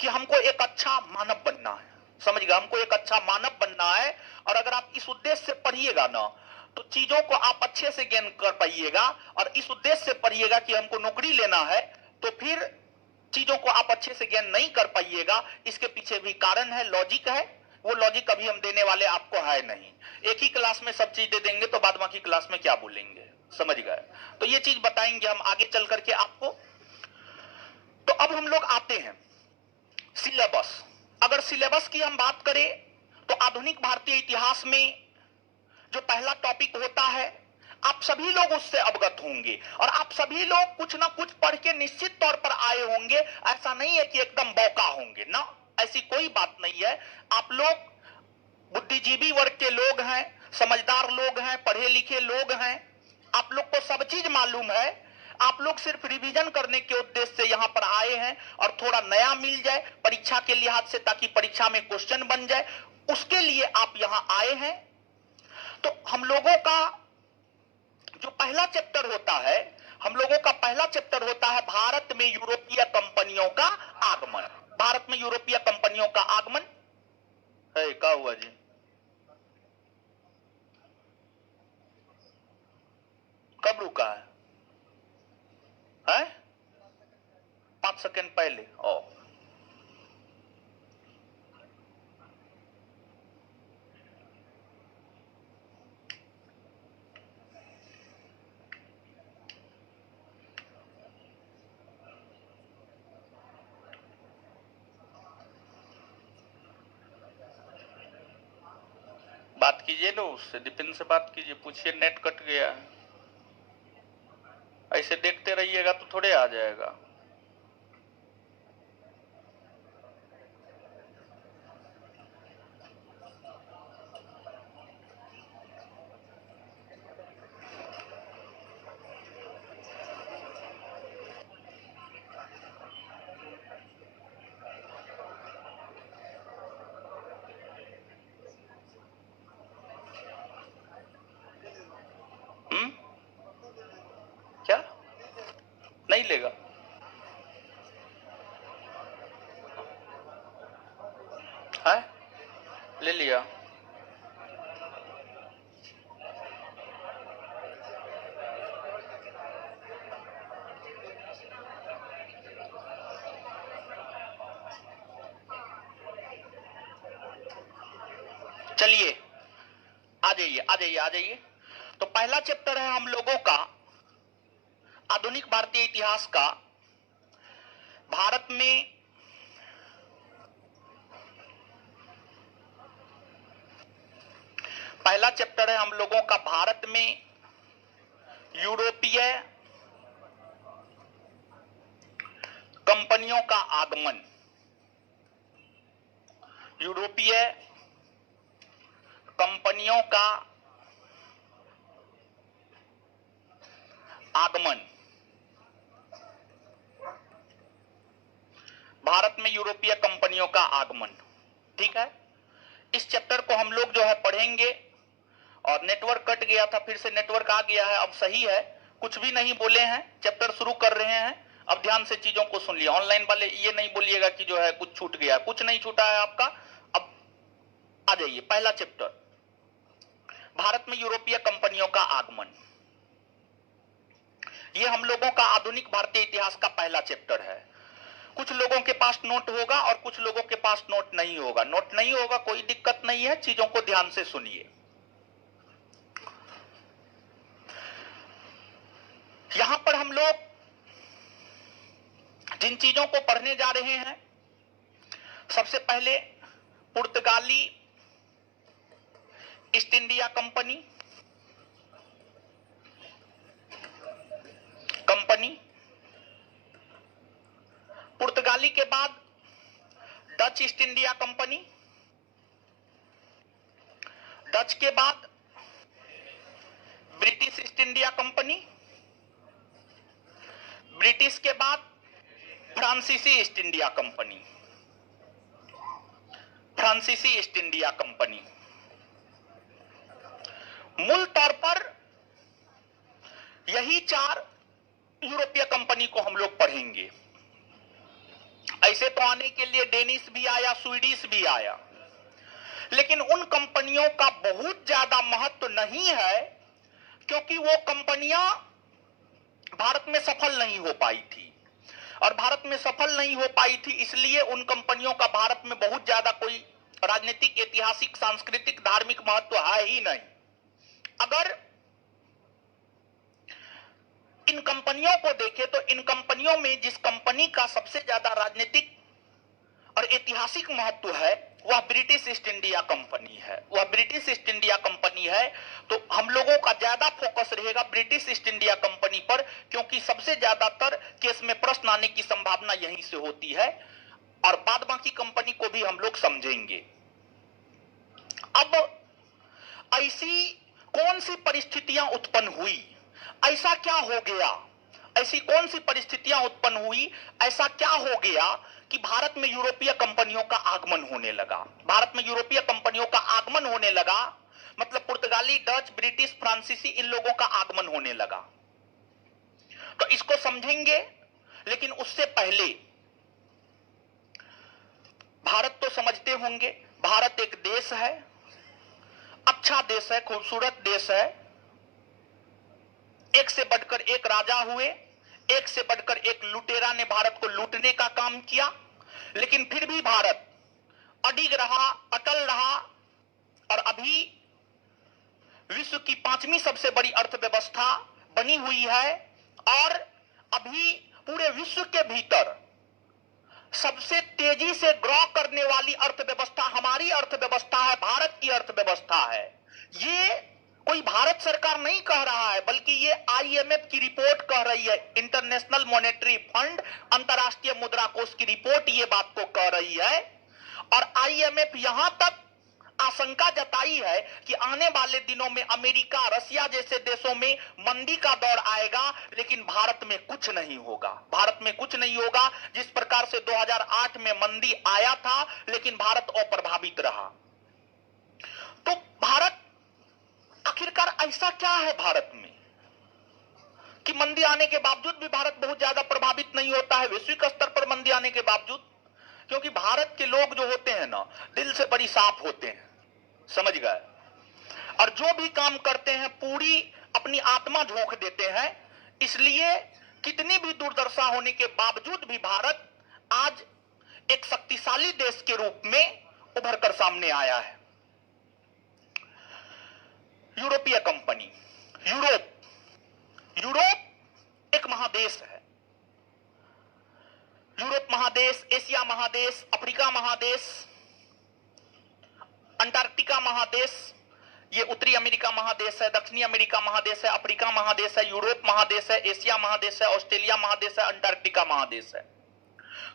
कि हमको एक अच्छा मानव बनना है। समझिएगा, हमको एक अच्छा मानव बनना है। और अगर आप इस उद्देश्य से पढ़िएगा ना तो चीजों को आप अच्छे से ज्ञान कर पाइएगा। और इस उद्देश्य से पढ़िएगा कि हमको नौकरी लेना है तो फिर चीजों को आप अच्छे से ज्ञान नहीं कर पाइएगा। इसके पीछे भी कारण है, लॉजिक है। वो लॉजिक अभी हम देने वाले आपको है नहीं। एक ही क्लास में सब चीज दे देंगे तो बाद बाकी क्लास में क्या बोलेंगे, समझ गए। तो ये चीज बताएंगे हम आगे चल करके आपको। तो अब हम लोग आते हैं सिलेबस। अगर सिलेबस की हम बात करें तो आधुनिक भारतीय इतिहास में जो पहला टॉपिक होता है, आप सभी लोग उससे अवगत होंगे और आप सभी लोग कुछ ना कुछ पढ़ के निश्चित तौर पर आए होंगे। ऐसा नहीं है कि एकदम बौका होंगे ना, ऐसी कोई बात नहीं है। आप लोग बुद्धिजीवी वर्ग के लोग हैं, समझदार लोग हैं, पढ़े लिखे लोग हैं, आप लोग को सब चीज मालूम है। आप लोग सिर्फ रिवीजन करने के उद्देश्य से यहाँ पर आए हैं और थोड़ा नया मिल जाए परीक्षा के लिहाज से, ताकि परीक्षा में क्वेश्चन बन जाए, उसके लिए आप यहाँ आए हैं। तो हम लोगों का जो पहला चैप्टर होता है, हम लोगों का पहला चैप्टर होता है भारत में यूरोपीय कंपनियों का आगमन। भारत में यूरोपीय कंपनियों का आगमन है। क्या हुआ जी? कब रुका है? 5 सेकंड पहले। ओ, बात कीजिए लो उससे, दिपिन से बात कीजिए, पूछिए नेट कट गया है। ऐसे देखते रहिएगा तो थोड़े आ जाएगा। क्या नहीं लेगा? है, ले लिया। चलिए आ जाइए, आ जाइए, आ जाइए। तो पहला चैप्टर है हम लोगों का आधुनिक भारतीय इतिहास का, भारत में पहला चैप्टर है हम लोगों का भारत में यूरोपीय कंपनियों का आगमन। यूरोपीय कंपनियों का आगमन। भारत में यूरोपीय कंपनियों का आगमन, ठीक है। इस चैप्टर को हम लोग जो है पढ़ेंगे, और नेटवर्क कट गया था, फिर से नेटवर्क आ गया है, अब सही है। कुछ भी नहीं बोले हैं, चैप्टर शुरू कर रहे हैं, अब ध्यान से चीजों को सुन लिया। ऑनलाइन वाले ये नहीं बोलिएगा कि जो है कुछ छूट गया, कुछ नहीं छूटा है आपका। अब आ जाइए, पहला चैप्टर भारत में यूरोपीय कंपनियों का आगमन। ये हम लोगों का आधुनिक भारतीय इतिहास का पहला चैप्टर है। कुछ लोगों के पास नोट होगा और कुछ लोगों के पास नोट नहीं होगा। नोट नहीं होगा कोई दिक्कत नहीं है, चीजों को ध्यान से सुनिए। यहां पर हम लोग जिन चीजों को पढ़ने जा रहे हैं, सबसे पहले पुर्तगाली ईस्ट इंडिया कंपनी पुर्तगाली के बाद Dutch east India company, Dutch के बाद British east India company, British के बाद फ्रांसीसी ईस्ट इंडिया कंपनी, फ्रांसीसी ईस्ट इंडिया कंपनी। मूल तौर पर यही 4 यूरोपीय कंपनी को हम लोग पढ़ेंगे। ऐसे तो आने के लिए डेनिश भी आया, स्वीडिश भी आया, लेकिन उन कंपनियों का बहुत ज्यादा महत्व नहीं है, क्योंकि वो कंपनियां भारत में सफल नहीं हो पाई थी। और भारत में सफल नहीं हो पाई थी इसलिए उन कंपनियों का भारत में बहुत ज्यादा कोई राजनीतिक, ऐतिहासिक, सांस्कृतिक, धार्मिक महत्व है ही नहीं। अगर इन कंपनियों को देखें तो इन कंपनियों में जिस कंपनी का सबसे ज्यादा राजनीतिक और ऐतिहासिक महत्व है वह ब्रिटिश ईस्ट इंडिया कंपनी है। वह ब्रिटिश ईस्ट इंडिया कंपनी है, तो हम लोगों का ज्यादा फोकस रहेगा ब्रिटिश ईस्ट इंडिया कंपनी पर, क्योंकि सबसे ज्यादातर केस में प्रश्न आने की संभावना यहीं से होती है, और बाद बाकी कंपनी को भी हम लोग समझेंगे। अब ऐसी कौन सी परिस्थितियां उत्पन्न हुई, ऐसा क्या हो गया, ऐसी कौन सी परिस्थितियां उत्पन्न हुई, ऐसा क्या हो गया कि भारत में यूरोपीय कंपनियों का आगमन होने लगा। भारत में यूरोपीय कंपनियों का आगमन होने लगा मतलब पुर्तगाली, डच, ब्रिटिश, फ्रांसीसी, इन लोगों का आगमन होने लगा। तो इसको समझेंगे, लेकिन उससे पहले भारत तो समझते होंगे, भारत एक देश है, अच्छा देश है, खूबसूरत देश है। एक से बढ़कर एक राजा हुए, एक से बढ़कर एक लुटेरा ने भारत को लूटने का काम किया, लेकिन फिर भी भारत अडिग रहा, अटल रहा, और अभी विश्व की 5वीं सबसे बड़ी अर्थव्यवस्था बनी हुई है। और अभी पूरे विश्व के भीतर सबसे तेजी से ग्रो करने वाली अर्थव्यवस्था हमारी अर्थव्यवस्था है, भारत की अर्थव्यवस्था है। ये कोई भारत सरकार नहीं कह रहा है, बल्कि ये आईएमएफ की रिपोर्ट कह रही है। इंटरनेशनल मॉनेटरी फंड, अंतर्राष्ट्रीय मुद्रा कोष की रिपोर्ट ये बात को कह रही है। और आईएमएफ यहां तक आशंका जताई है कि आने वाले दिनों में अमेरिका, रशिया जैसे देशों में मंदी का दौर आएगा, लेकिन भारत में कुछ नहीं होगा। भारत में कुछ नहीं होगा। जिस प्रकार से 2008 में मंदी आया था, लेकिन भारत अप्रभावित रहा। तो भारत, आखिरकार ऐसा क्या है भारत में कि मंदी आने के बावजूद भी भारत बहुत ज्यादा प्रभावित नहीं होता है, वैश्विक स्तर पर मंदी आने के बावजूद? क्योंकि भारत के लोग जो होते हैं ना, दिल से बड़ी साफ होते हैं, समझ गए, और जो भी काम करते हैं पूरी अपनी आत्मा झोंक देते हैं। इसलिए कितनी भी दुर्दशा होने के बावजूद भी भारत आज एक शक्तिशाली देश के रूप में उभर कर सामने आया है। यूरोपीय कंपनी, यूरोप एक महादेश है। यूरोप महादेश, एशिया महादेश, अफ्रीका महादेश, अंटार्कटिका महादेश, ये उत्तरी अमेरिका महादेश है, दक्षिणी अमेरिका महादेश है, अफ्रीका महादेश है, यूरोप महादेश है, एशिया महादेश है, ऑस्ट्रेलिया महादेश है, अंटार्कटिका महादेश है।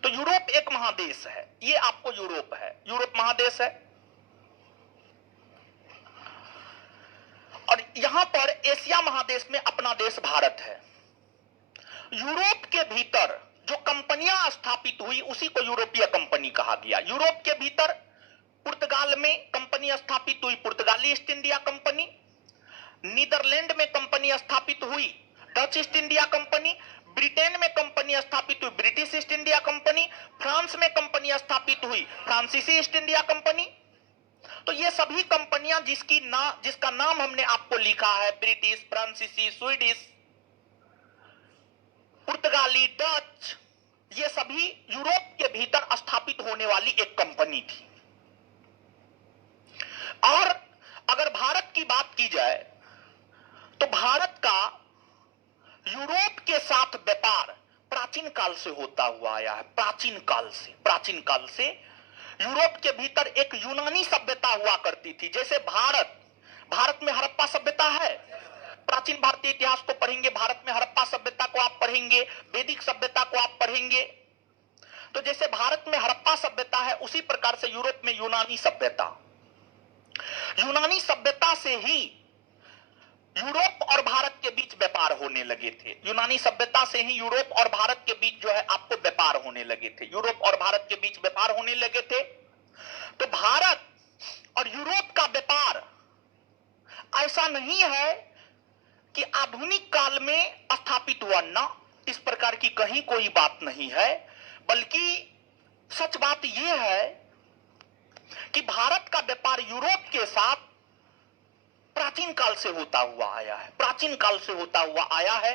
तो यूरोप एक महादेश है, ये आपको यूरोप है, यूरोप महादेश है। और यहां पर एशिया महादेश में अपना देश भारत है। यूरोप के भीतर जो कंपनियां स्थापित हुई उसी को यूरोपीय कंपनी कहा गया। यूरोप के भीतर पुर्तगाल में कंपनी स्थापित हुई, पुर्तगाली ईस्ट इंडिया कंपनी। नीदरलैंड में कंपनी स्थापित हुई, Dutch east India company. Britain में कंपनी स्थापित हुई, British east India company. France में कंपनी स्थापित हुई, फ्रांसीसी ईस्ट इंडिया कंपनी। तो ये सभी कंपनियां जिसका नाम हमने आपको लिखा है, ब्रिटिश, फ्रांसीसी, स्वीडिश, पुर्तगाली, डच, ये सभी यूरोप के भीतर स्थापित होने वाली एक कंपनी थी। और अगर भारत की बात की जाए तो भारत का यूरोप के साथ व्यापार प्राचीन काल से होता हुआ आया है। प्राचीन काल से यूरोप के भीतर एक यूनानी सभ्यता हुआ करती थी। जैसे भारत में हड़प्पा सभ्यता है, प्राचीन भारतीय इतिहास को पढ़ेंगे, भारत में हड़प्पा सभ्यता को आप पढ़ेंगे, वैदिक सभ्यता को आप पढ़ेंगे। तो जैसे भारत में हड़प्पा सभ्यता है, उसी प्रकार से यूरोप में यूनानी सभ्यता से ही यूरोप और भारत के बीच व्यापार होने लगे थे। यूनानी सभ्यता से ही यूरोप और भारत के बीच जो है आपको व्यापार होने लगे थे। यूरोप और भारत के बीच व्यापार होने लगे थे। तो भारत और यूरोप का व्यापार ऐसा नहीं है कि आधुनिक काल में स्थापित हुआ, ना, इस प्रकार की कहीं कोई बात नहीं है। बल्कि सच बात यह है कि भारत का व्यापार यूरोप के साथ प्राचीन काल से होता हुआ आया है, प्राचीन काल से होता हुआ आया है।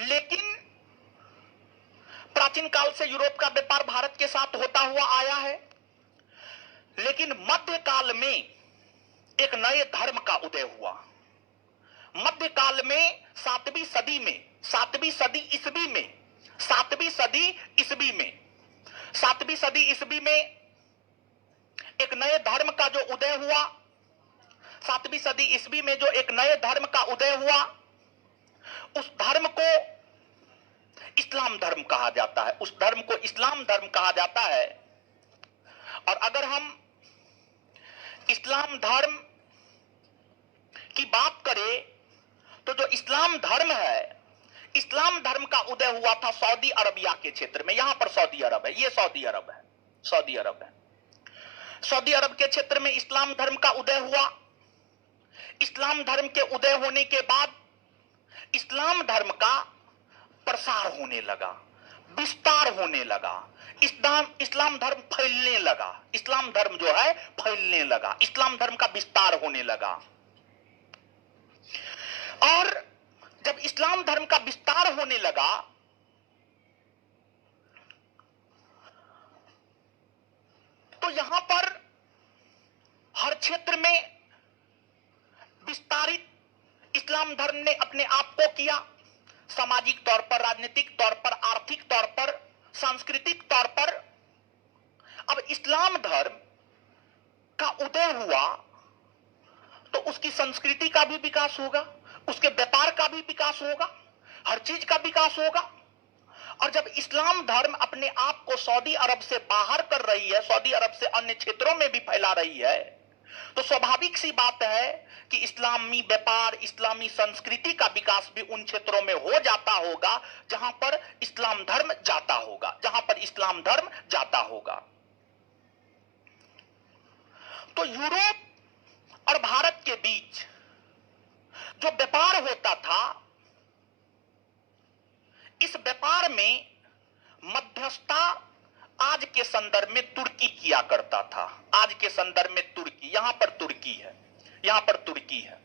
लेकिन प्राचीन काल से यूरोप का व्यापार भारत के साथ होता हुआ आया है। लेकिन मध्यकाल में एक नए धर्म का उदय हुआ। मध्यकाल में 7वीं सदी ईस्वी में एक नए धर्म का जो उदय हुआ, 7वीं सदी ईस्वी में जो एक नए धर्म का उदय हुआ, उस धर्म को इस्लाम धर्म कहा जाता है। उस धर्म को इस्लाम धर्म कहा जाता है। और अगर हम इस्लाम धर्म की बात करें तो जो इस्लाम धर्म है, इस्लाम धर्म का उदय हुआ था सऊदी अरबिया के क्षेत्र में। यहां पर सऊदी अरब है, ये सऊदी अरब है। सऊदी अरब के क्षेत्र में इस्लाम धर्म का उदय हुआ। इस्लाम धर्म के उदय होने के बाद इस्लाम धर्म का प्रसार होने लगा, विस्तार होने लगा। इस्लाम धर्म फैलने लगा। इस्लाम धर्म जो है फैलने लगा, इस्लाम धर्म का विस्तार होने लगा। और जब इस्लाम धर्म का विस्तार होने लगा तो यहां पर हर क्षेत्र में विस्तारित इस्लाम धर्म ने अपने आप को किया। सामाजिक तौर पर, राजनीतिक तौर पर, आर्थिक तौर पर, सांस्कृतिक तौर पर। अब इस्लाम धर्म का उदय हुआ तो उसकी संस्कृति का भी विकास होगा, उसके व्यापार का भी विकास होगा, हर चीज का विकास होगा। और जब इस्लाम धर्म अपने आप को सऊदी अरब से बाहर कर रही है, सऊदी अरब से अन्य क्षेत्रों में भी फैला रही है, तो स्वाभाविक सी बात है कि इस्लामी व्यापार, इस्लामी संस्कृति का विकास भी उन क्षेत्रों में हो जाता होगा जहां पर इस्लाम धर्म जाता होगा, जहां पर इस्लाम धर्म जाता होगा। तो यूरोप और भारत के बीच जो व्यापार होता था, इस व्यापार में मध्यस्थता आज के संदर्भ में तुर्की किया करता था। आज के संदर्भ में तुर्की, यहां पर तुर्की है, यहां पर तुर्की है।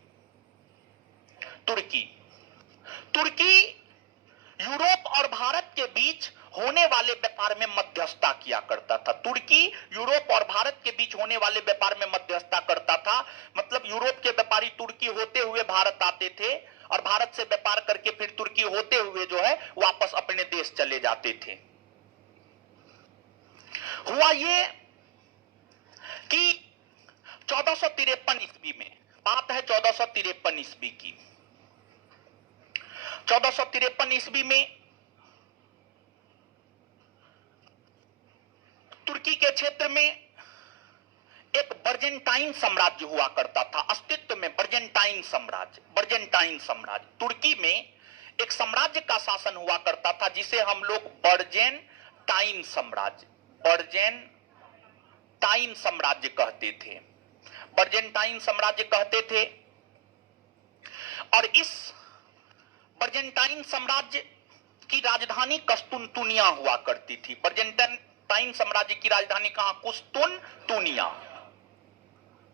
तुर्की यूरोप और भारत के बीच होने वाले व्यापार में मध्यस्थता किया करता था। तुर्की यूरोप और भारत के बीच होने वाले व्यापार में मध्यस्थता करता था। मतलब यूरोप के व्यापारी तुर्की होते हुए भारत आते थे और भारत से व्यापार करके फिर तुर्की होते हुए जो है वापस अपने देश चले जाते थे। हुआ ये कि 1453 ईस्वी में, बात है 1453 ईस्वी की। 1453 ईस्वी में तुर्की के क्षेत्र में एक बर्जेंटाइन साम्राज्य हुआ करता था, अस्तित्व में बर्जेंटाइन साम्राज्य। बर्जेंटाइन साम्राज्य, तुर्की में एक साम्राज्य का शासन हुआ करता था जिसे हम लोग बर्जेंटाइन साम्राज्य, बर्जेंटाइन साम्राज्य कहते थे, बर्जेंटाइन साम्राज्य कहते थे। और इस बर्जेंटाइन साम्राज्य की राजधानी कुस्तुनतुनिया हुआ करती थी। बर्जेंटाइन साम्राज्य की राजधानी कहां? कुस्तुनतुनिया,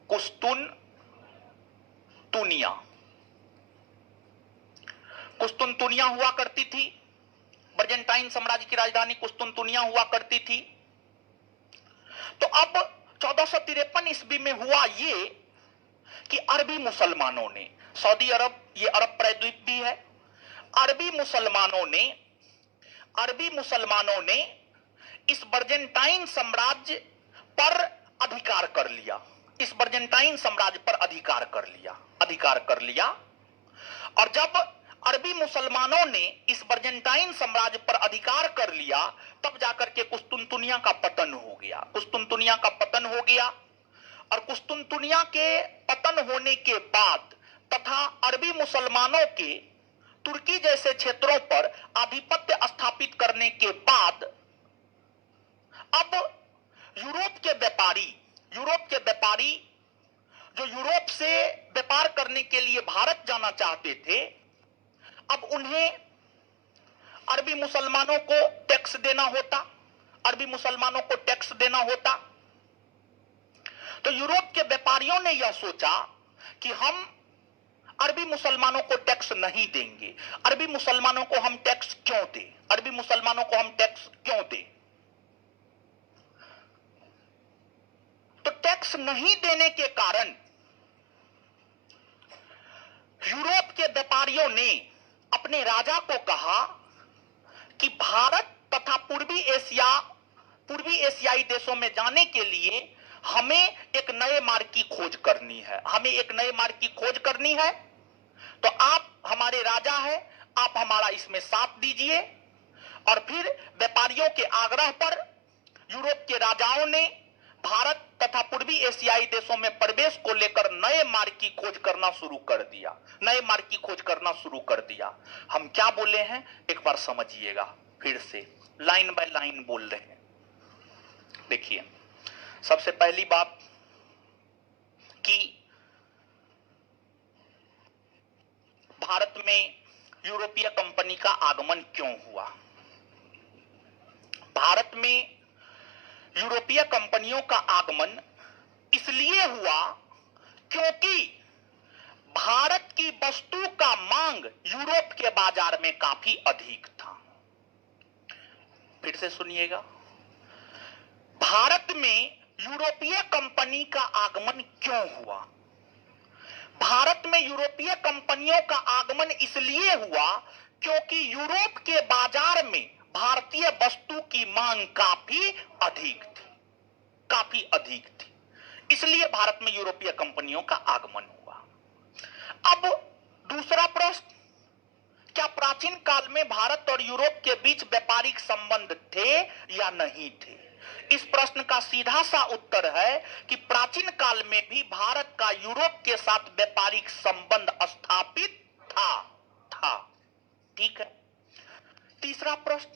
कुस्तुनतुनिया, कुस्तुनतुनिया हुआ करती थी। बर्जेंटाइन साम्राज्य की राजधानी कुस्तुनतुनिया हुआ करती थी। तो अब 1453 ईस्वी में हुआ ये कि अरबी मुसलमानों ने, सऊदी अरब, ये अरब प्रायद्वीप भी है, अरबी मुसलमानों ने इस बर्जेंटाइन साम्राज्य पर अधिकार कर लिया, इस बर्जेंटाइन साम्राज्य पर अधिकार कर लिया। और जब अरबी मुसलमानों ने इस बर्जेंटाइन साम्राज्य पर अधिकार कर लिया, तब जाकर के कुस्तुनतुनिया का पतन हो गया, कुस्तुनतुनिया का पतन हो गया। और कुस्तुनतुनिया के पतन होने के बाद तथा अरबी मुसलमानों के तुर्की जैसे क्षेत्रों पर आधिपत्य स्थापित करने के बाद अब यूरोप के व्यापारी जो यूरोप से व्यापार करने के लिए भारत जाना चाहते थे, अब उन्हें अरबी मुसलमानों को टैक्स देना होता। तो यूरोप के व्यापारियों ने यह सोचा कि हम अरबी मुसलमानों को टैक्स नहीं देंगे। अरबी मुसलमानों को हम टैक्स क्यों दें? तो टैक्स नहीं देने के कारण यूरोप के व्यापारियों ने अपने राजा को कहा कि भारत तथा पूर्वी एशियाई देशों में जाने के लिए हमें एक नए मार्ग की खोज करनी है। तो आप हमारे राजा हैं, आप हमारा इसमें साथ दीजिए। और फिर व्यापारियों के आग्रह पर यूरोप के राजाओं ने भारत तथा पूर्वी एशियाई देशों में प्रवेश को लेकर नए मार्ग की खोज करना शुरू कर दिया। हम क्या बोले हैं एक बार समझिएगा, फिर से लाइन बाय लाइन बोल रहे हैं। देखिए, सबसे पहली बात कि भारत में यूरोपीय कंपनी का आगमन क्यों हुआ? भारत में यूरोपीय कंपनियों का आगमन इसलिए हुआ क्योंकि भारत की वस्तु का मांग यूरोप के बाजार में काफी अधिक था। फिर से सुनिएगा, भारत में यूरोपीय कंपनी का आगमन क्यों हुआ? भारत में यूरोपीय कंपनियों का आगमन इसलिए हुआ क्योंकि यूरोप के बाजार में भारतीय वस्तु की मांग काफी अधिक थी। इसलिए भारत में यूरोपीय कंपनियों का आगमन हुआ। अब दूसरा प्रश्न, क्या प्राचीन काल में भारत और यूरोप के बीच व्यापारिक संबंध थे या नहीं थे? इस प्रश्न का सीधा सा उत्तर है कि प्राचीन काल में भी भारत का यूरोप के साथ व्यापारिक संबंध स्थापित था। ठीक है। तीसरा प्रश्न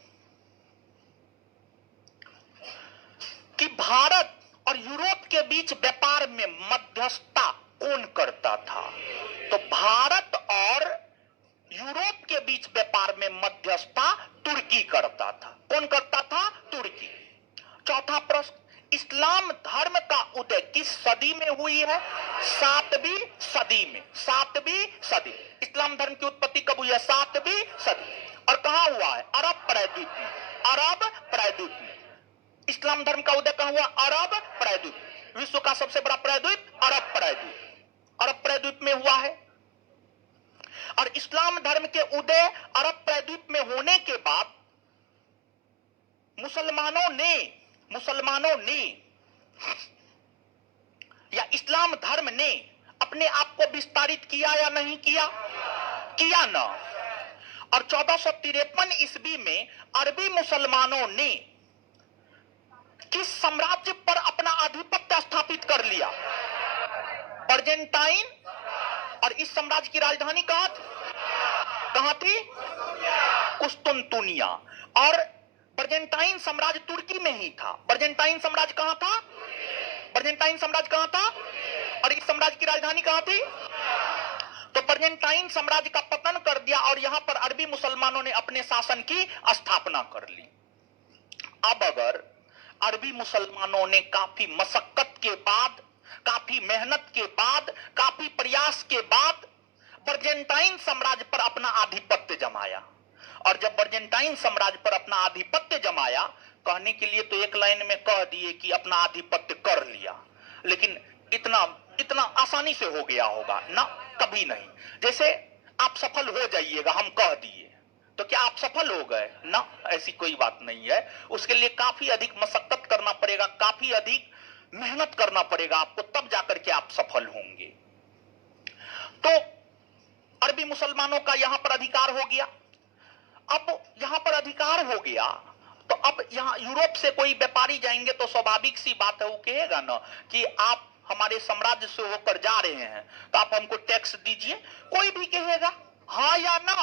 कि भारत और यूरोप के बीच व्यापार में मध्यस्थता कौन करता था? तो भारत और यूरोप के बीच व्यापार में मध्यस्थता तुर्की करता था। कौन करता था? तुर्की। चौथा प्रश्न, इस्लाम धर्म का उदय किस सदी में हुई है? 7वीं सदी। इस्लाम धर्म की उत्पत्ति कब हुई है? 7वीं सदी। और कहां हुआ है? अरब प्रायद्वीप में। इस्लाम धर्म का उदय कहां हुआ? अरब प्रायद्वीप। विश्व का सबसे बड़ा प्रायद्वीप अरब प्रायद्वीप में हुआ है। और इस्लाम धर्म के उदय अरब प्रायद्वीप में होने के बाद मुसलमानों ने या इस्लाम धर्म ने अपने आप को विस्तारित किया या नहीं किया? किया ना। और 1453 ईस्वी में अरबी मुसलमानों ने किस साम्राज्य पर अपना आधिपत्य स्थापित कर लिया? बर्जेंटाइन। और इस साम्राज्य की राजधानी कहां थी? कुस्तुनतुनिया। और बर्जेंटाइन साम्राज्य तुर्की में ही था। बर्जेंटाइन साम्राज्य कहां था? बर्जेंटाइन साम्राज्य कहां था? और इस साम्राज्य की राजधानी कहां थी? तो बर्जेंटाइन साम्राज्य का पतन कर दिया और यहां पर अरबी मुसलमानों ने अपने शासन की स्थापना कर ली। अब अगर अरबी मुसलमानों ने काफी मशक्कत के बाद, काफी मेहनत के बाद, काफी प्रयास के बाद बर्जेंटाइन साम्राज्य पर अपना आधिपत्य जमाया, और जब बर्जेंटाइन साम्राज्य पर अपना आधिपत्य जमाया, कहने के लिए तो एक लाइन में कह दिए कि अपना आधिपत्य कर लिया, लेकिन इतना आसानी से हो गया होगा ना? कभी नहीं। जैसे आप सफल हो जाइएगा, हम कह दिए, तो क्या आप सफल हो गए? ना, ऐसी कोई बात नहीं है। उसके लिए काफी अधिक मशक्कत करना पड़ेगा, काफी अधिक मेहनत करना पड़ेगा आपको, तब जाकर के आप सफल होंगे। तो अरबी मुसलमानों का यहां पर अधिकार हो गया। अब यहां पर अधिकार हो गया तो अब यहां यूरोप से कोई व्यापारी जाएंगे तो स्वाभाविक सी बात है, वो कहेगा ना कि आप हमारे साम्राज्य से होकर जा रहे हैं तो आप हमको टैक्स दीजिए। कोई भी कहेगा हाँ या ना?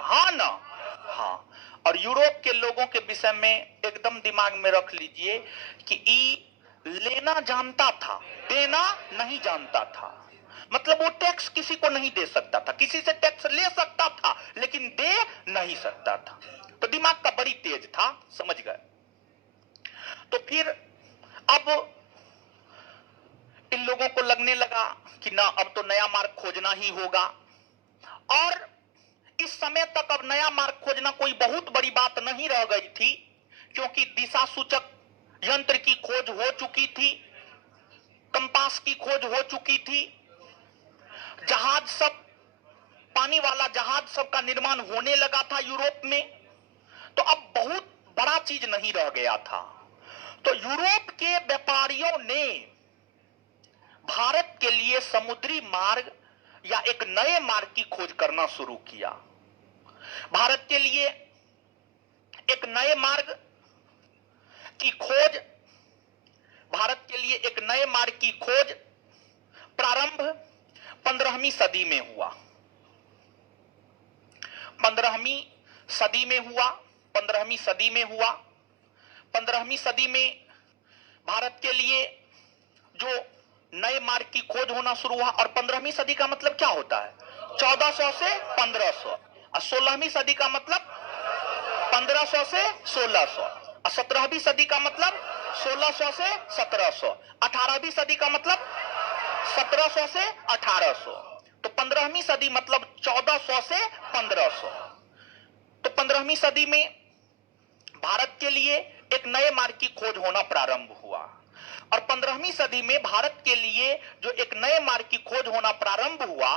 हाँ ना? हाँ। और यूरोप के लोगों के विषय में एकदम दिमाग में रख लीजिए कि लेना जानता था, देना नहीं जानता था। मतलब वो टैक्स किसी को नहीं दे सकता था, किसी से टैक्स ले सकता था लेकिन दे नहीं सकता था। तो दिमाग का बड़ी तेज था, समझ गए? तो फिर अब इन लोगों को लगने लगा कि ना, अब तो नया मार्ग खोजना ही होगा। और इस समय तक अब नया मार्ग खोजना कोई बहुत बड़ी बात नहीं रह गई थी, क्योंकि दिशा सूचक यंत्र की खोज हो चुकी थी, कंपास की खोज हो चुकी थी, जहाज सब, पानी वाला जहाज सब का निर्माण होने लगा था यूरोप में। तो अब बहुत बड़ा चीज नहीं रह गया था। तो यूरोप के व्यापारियों ने भारत के लिए समुद्री मार्ग या एक नए मार्ग की खोज करना शुरू किया। भारत के लिए एक नए मार्ग की खोज, भारत के लिए एक नए मार्ग की खोज प्रारंभ 15वीं सदी में हुआ। 15वीं सदी में हुआ। 15वीं सदी में हुआ। 15वीं सदी में भारत के लिए जो नए मार्ग की खोज होना शुरू हुआ। और 15वीं सदी का मतलब क्या होता है? 1400 से 1500। और 16वीं सदी का मतलब 1500 से 1600। और 17वीं सदी का मतलब 1600 से 1700। 18वीं सदी का मतलब 1700 से 1800। तो 15वीं सदी मतलब 1400 से 1500। तो 15वीं सदी में भारत के लिए एक नए मार्ग की खोज होना प्रारंभ हुआ। और 15वीं सदी में भारत के लिए जो एक नए मार्ग की खोज होना प्रारंभ हुआ,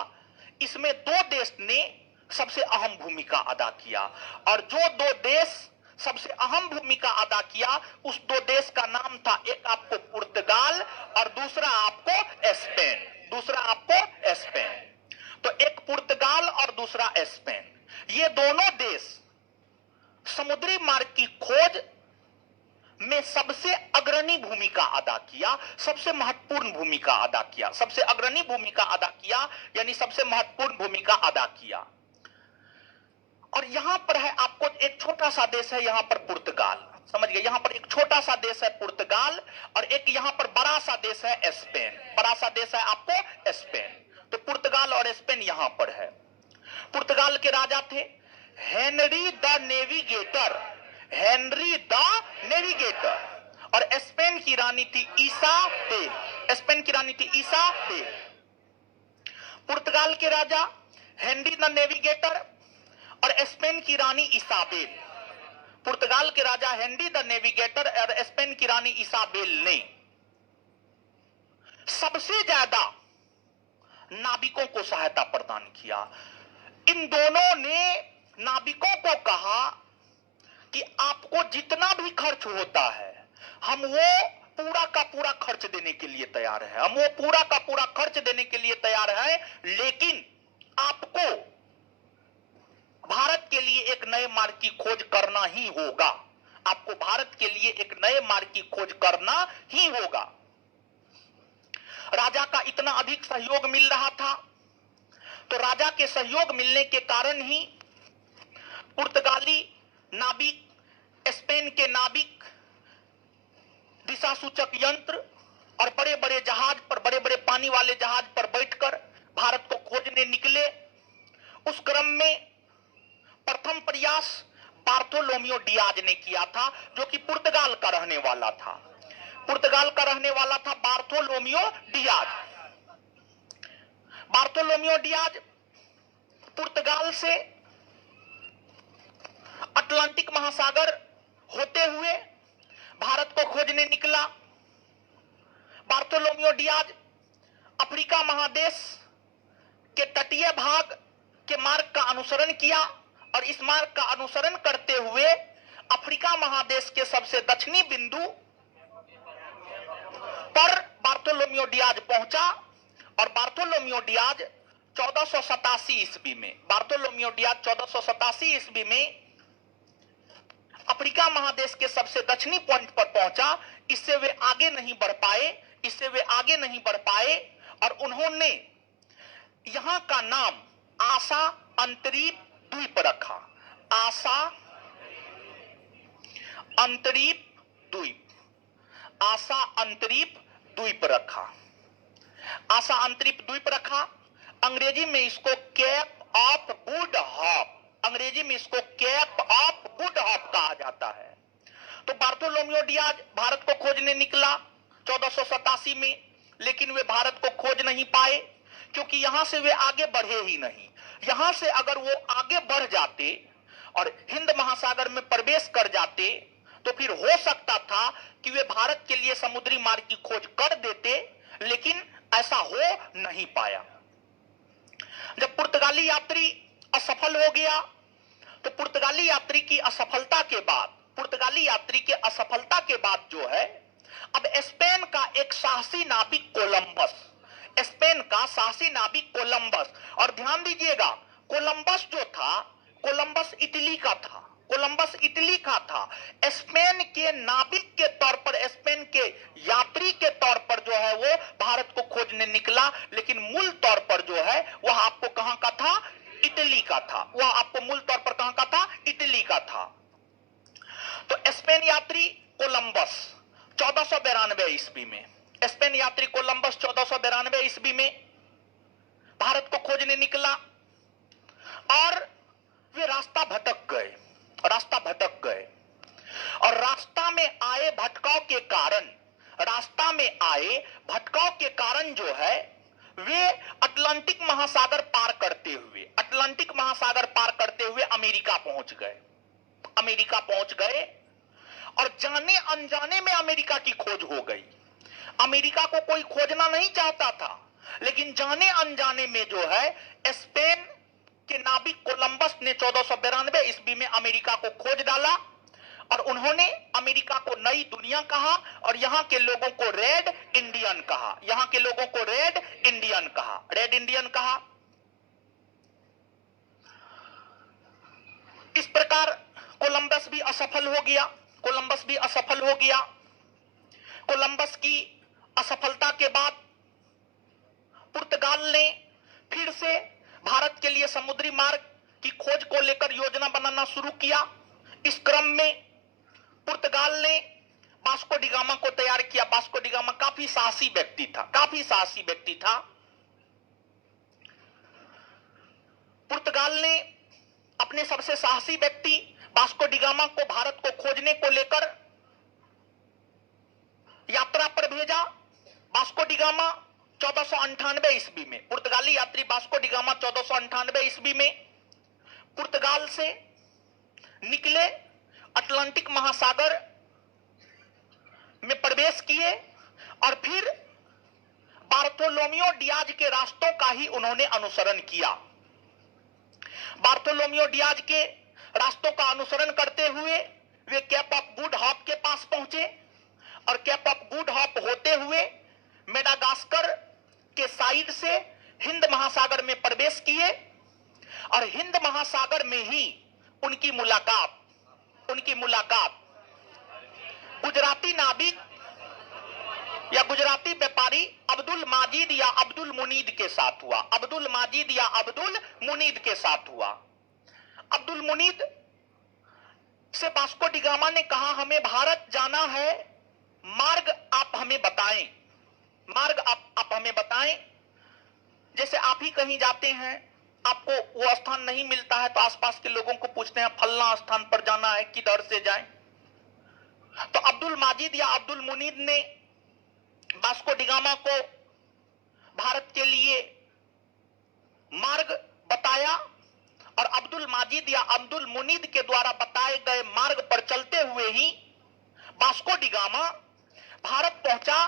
इसमें दो देश ने सबसे अहम भूमिका अदा किया। और जो दो देश सबसे अहम भूमिका अदा किया, उस दो देश का नाम था, एक आपको पुर्तगाल और दूसरा आपको स्पेन। दूसरा आपको स्पेन। तो एक पुर्तगाल और दूसरा स्पेन, ये दोनों देश समुद्री मार्ग की खोज में सबसे अग्रणी भूमिका अदा किया, सबसे महत्वपूर्ण भूमिका अदा किया, सबसे अग्रणी भूमिका अदा किया, यानी सबसे महत्वपूर्ण भूमिका अदा किया। और यहां पर है आपको एक छोटा सा देश है यहां पर पुर्तगाल, समझ गए? यहां पर एक छोटा सा देश है पुर्तगाल और एक यहां पर बड़ा सा देश है स्पेन। बड़ा सा देश है आपको स्पेन। तो पुर्तगाल और स्पेन यहां पर है। पुर्तगाल के राजा थे Henry the navigator. Henry the navigator. और स्पेन की रानी थी इसाबेल। स्पेन की रानी थी इसाबेल। पुर्तगाल के राजा हेनरी द नेविगेटर और स्पेन की रानी इसाबेल। पुर्तगाल के राजा हेनरी द नेविगेटर और स्पेन की रानी इसाबेल ने सबसे ज्यादा नाविकों को सहायता प्रदान किया। इन दोनों ने नाविकों को कहा कि आपको जितना भी खर्च होता है हम वो पूरा का पूरा खर्च देने के लिए तैयार है, हम वो पूरा का पूरा खर्च देने के लिए तैयार है, लेकिन आपको भारत के लिए एक नए मार्ग की खोज करना ही होगा। आपको भारत के लिए एक नए मार्ग की खोज करना ही होगा। राजा का इतना अधिक सहयोग मिल रहा था, तो राजा के सहयोग मिलने के कारण ही पुर्तगाली नाविक, स्पेन के नाविक दिशा सूचक यंत्र और बड़े बड़े जहाज पर, बड़े बड़े पानी वाले जहाज पर बैठकर भारत को खोजने निकले। उस क्रम में प्रथम प्रयास बार्थोलोमियो डियाज ने किया था, जो कि पुर्तगाल का रहने वाला था। पुर्तगाल का रहने वाला था बार्थोलोमियो डियाज। बार्थोलोमियो डियाज पुर्तगाल से अटलांटिक महासागर होते हुए भारत को खोजने निकला। बार्थोलोमियो डियाज अफ्रीका महादेश के तटीय भाग के मार्ग का अनुसरण किया और इस मार्ग का अनुसरण करते हुए अफ्रीका महादेश के सबसे दक्षिणी बिंदु पर बार्थोलोमियो डियाज पहुंचा। और बार्थोलोमियो डियाज 1487 ईस्वी में, बार्थोलोमियो डियाज 1487 ईस्वी में अफ्रीका महादेश के सबसे दक्षिणी पॉइंट पर पहुंचा। इससे वे आगे नहीं बढ़ पाए, और उन्होंने यहां का नाम आशा अंतरीप द्वीप रखा। आशा अंतरीप द्वीप, आशा अंतरीप द्वीप रखा, आशा अंतरिप द्वीप रखा। अंग्रेजी में इसको केप ऑफ गुड होप, अंग्रेजी में इसको केप ऑफ गुड होप कहा जाता है। तो बार्थोलोमियो डियाज भारत को खोजने निकला 1487 में, लेकिन वे भारत को खोज नहीं पाए, क्योंकि यहां से वे आगे बढ़े ही नहीं। यहां से अगर वो आगे बढ़ जाते और हिंद महासागर में प्रवेश कर जाते, तो फिर हो सकता था कि वे भारत के लिए समुद्री मार्ग की खोज कर देते, लेकिन ऐसा हो नहीं पाया। जब पुर्तगाली यात्री असफल हो गया, तो पुर्तगाली यात्री की असफलता के बाद, पुर्तगाली यात्री के असफलता के बाद जो है, अब स्पेन का एक साहसी नाविक कोलंबस, स्पेन का साहसी नाविक कोलंबस, और ध्यान दीजिएगा कोलंबस जो था, कोलंबस इटली का था, कोलंबस इटली का था। स्पेन के नाविक के तौर पर, स्पेन के यात्री के तौर पर जो है वो भारत को खोजने निकला, लेकिन मूल तौर पर जो है वह आपको कहां का था? इटली का था। वह आपको मूल तौर पर कहां का था? इटली का था। तो स्पेन यात्री कोलंबस 1492 ईस्वी में, स्पेन यात्री कोलंबस 1492 ईस्वी में भारत को खोजने निकला, और वे रास्ता भटक गए, रास्ता भटक गए। और रास्ता में आए भटकाव के कारण, रास्ता में आए भटकाव के कारण जो है, वे अटलांटिक महासागर पार करते हुए, अटलांटिक महासागर पार करते हुए अमेरिका पहुंच गए, अमेरिका पहुंच गए। और जाने अनजाने में अमेरिका की खोज हो गई। अमेरिका को कोई खोजना नहीं चाहता था, लेकिन जाने अनजाने में जो है स्पेन के नाविक कोलंबस ने 1492 ईस्वी में अमेरिका को खोज डाला, और उन्होंने अमेरिका को नई दुनिया कहा, और यहां के लोगों को रेड इंडियन कहा, यहां के लोगों को रेड इंडियन कहा, रेड इंडियन कहा। इस प्रकार कोलंबस भी असफल हो गया, कोलंबस भी असफल हो गया। कोलंबस की असफलता के बाद पुर्तगाल ने फिर से भारत के लिए समुद्री मार्ग की खोज को लेकर योजना बनाना शुरू किया। इस क्रम में पुर्तगाल ने वास्को डी गामा को तैयार किया। वास्को डी गामा काफी साहसी व्यक्ति था, काफी साहसी व्यक्ति था। पुर्तगाल ने अपने सबसे साहसी व्यक्ति वास्को डी गामा को भारत को खोजने को लेकर यात्रा पर भेजा। वास्को डी गामा 1498 ईस्वी में, पुर्तगाली यात्री वास्को डी गामा 1498 ईस्वी में पुर्तगाल से निकले, अटलांटिक महासागर में प्रवेश किए, और फिर बार्थोलोमियो डियाज के रास्तों का ही उन्होंने अनुसरण किया। बार्थोलोमियो डियाज के रास्तों का अनुसरण करते हुए वे केप ऑफ गुड होप के पास पहुंचे, और केप ऑफ गुड होप होते हुए मेडागास्कर के साइड से हिंद महासागर में प्रवेश किए और हिंद महासागर में ही उनकी मुलाकात गुजराती नाविक या गुजराती व्यापारी अब्दुल माजिद या अब्दुल मुनीद के साथ हुआ। अब्दुल माजिद या अब्दुल मुनीद के साथ हुआ। अब्दुल मुनीद से वास्को डी गामा ने कहा हमें भारत जाना है, मार्ग आप हमें बताएं, मार्ग आप हमें बताएं। जैसे आप ही कहीं जाते हैं, आपको वो स्थान नहीं मिलता है तो आसपास के लोगों को पूछते हैं फलना स्थान पर जाना है, किधर से जाएं। तो अब्दुल माजिद या अब्दुल मुनीद ने वास्को डी गामा को भारत के लिए मार्ग बताया और अब्दुल माजिद या अब्दुल मुनीद के द्वारा बताए गए मार्ग पर चलते हुए ही वास्को डी गामा भारत पहुंचा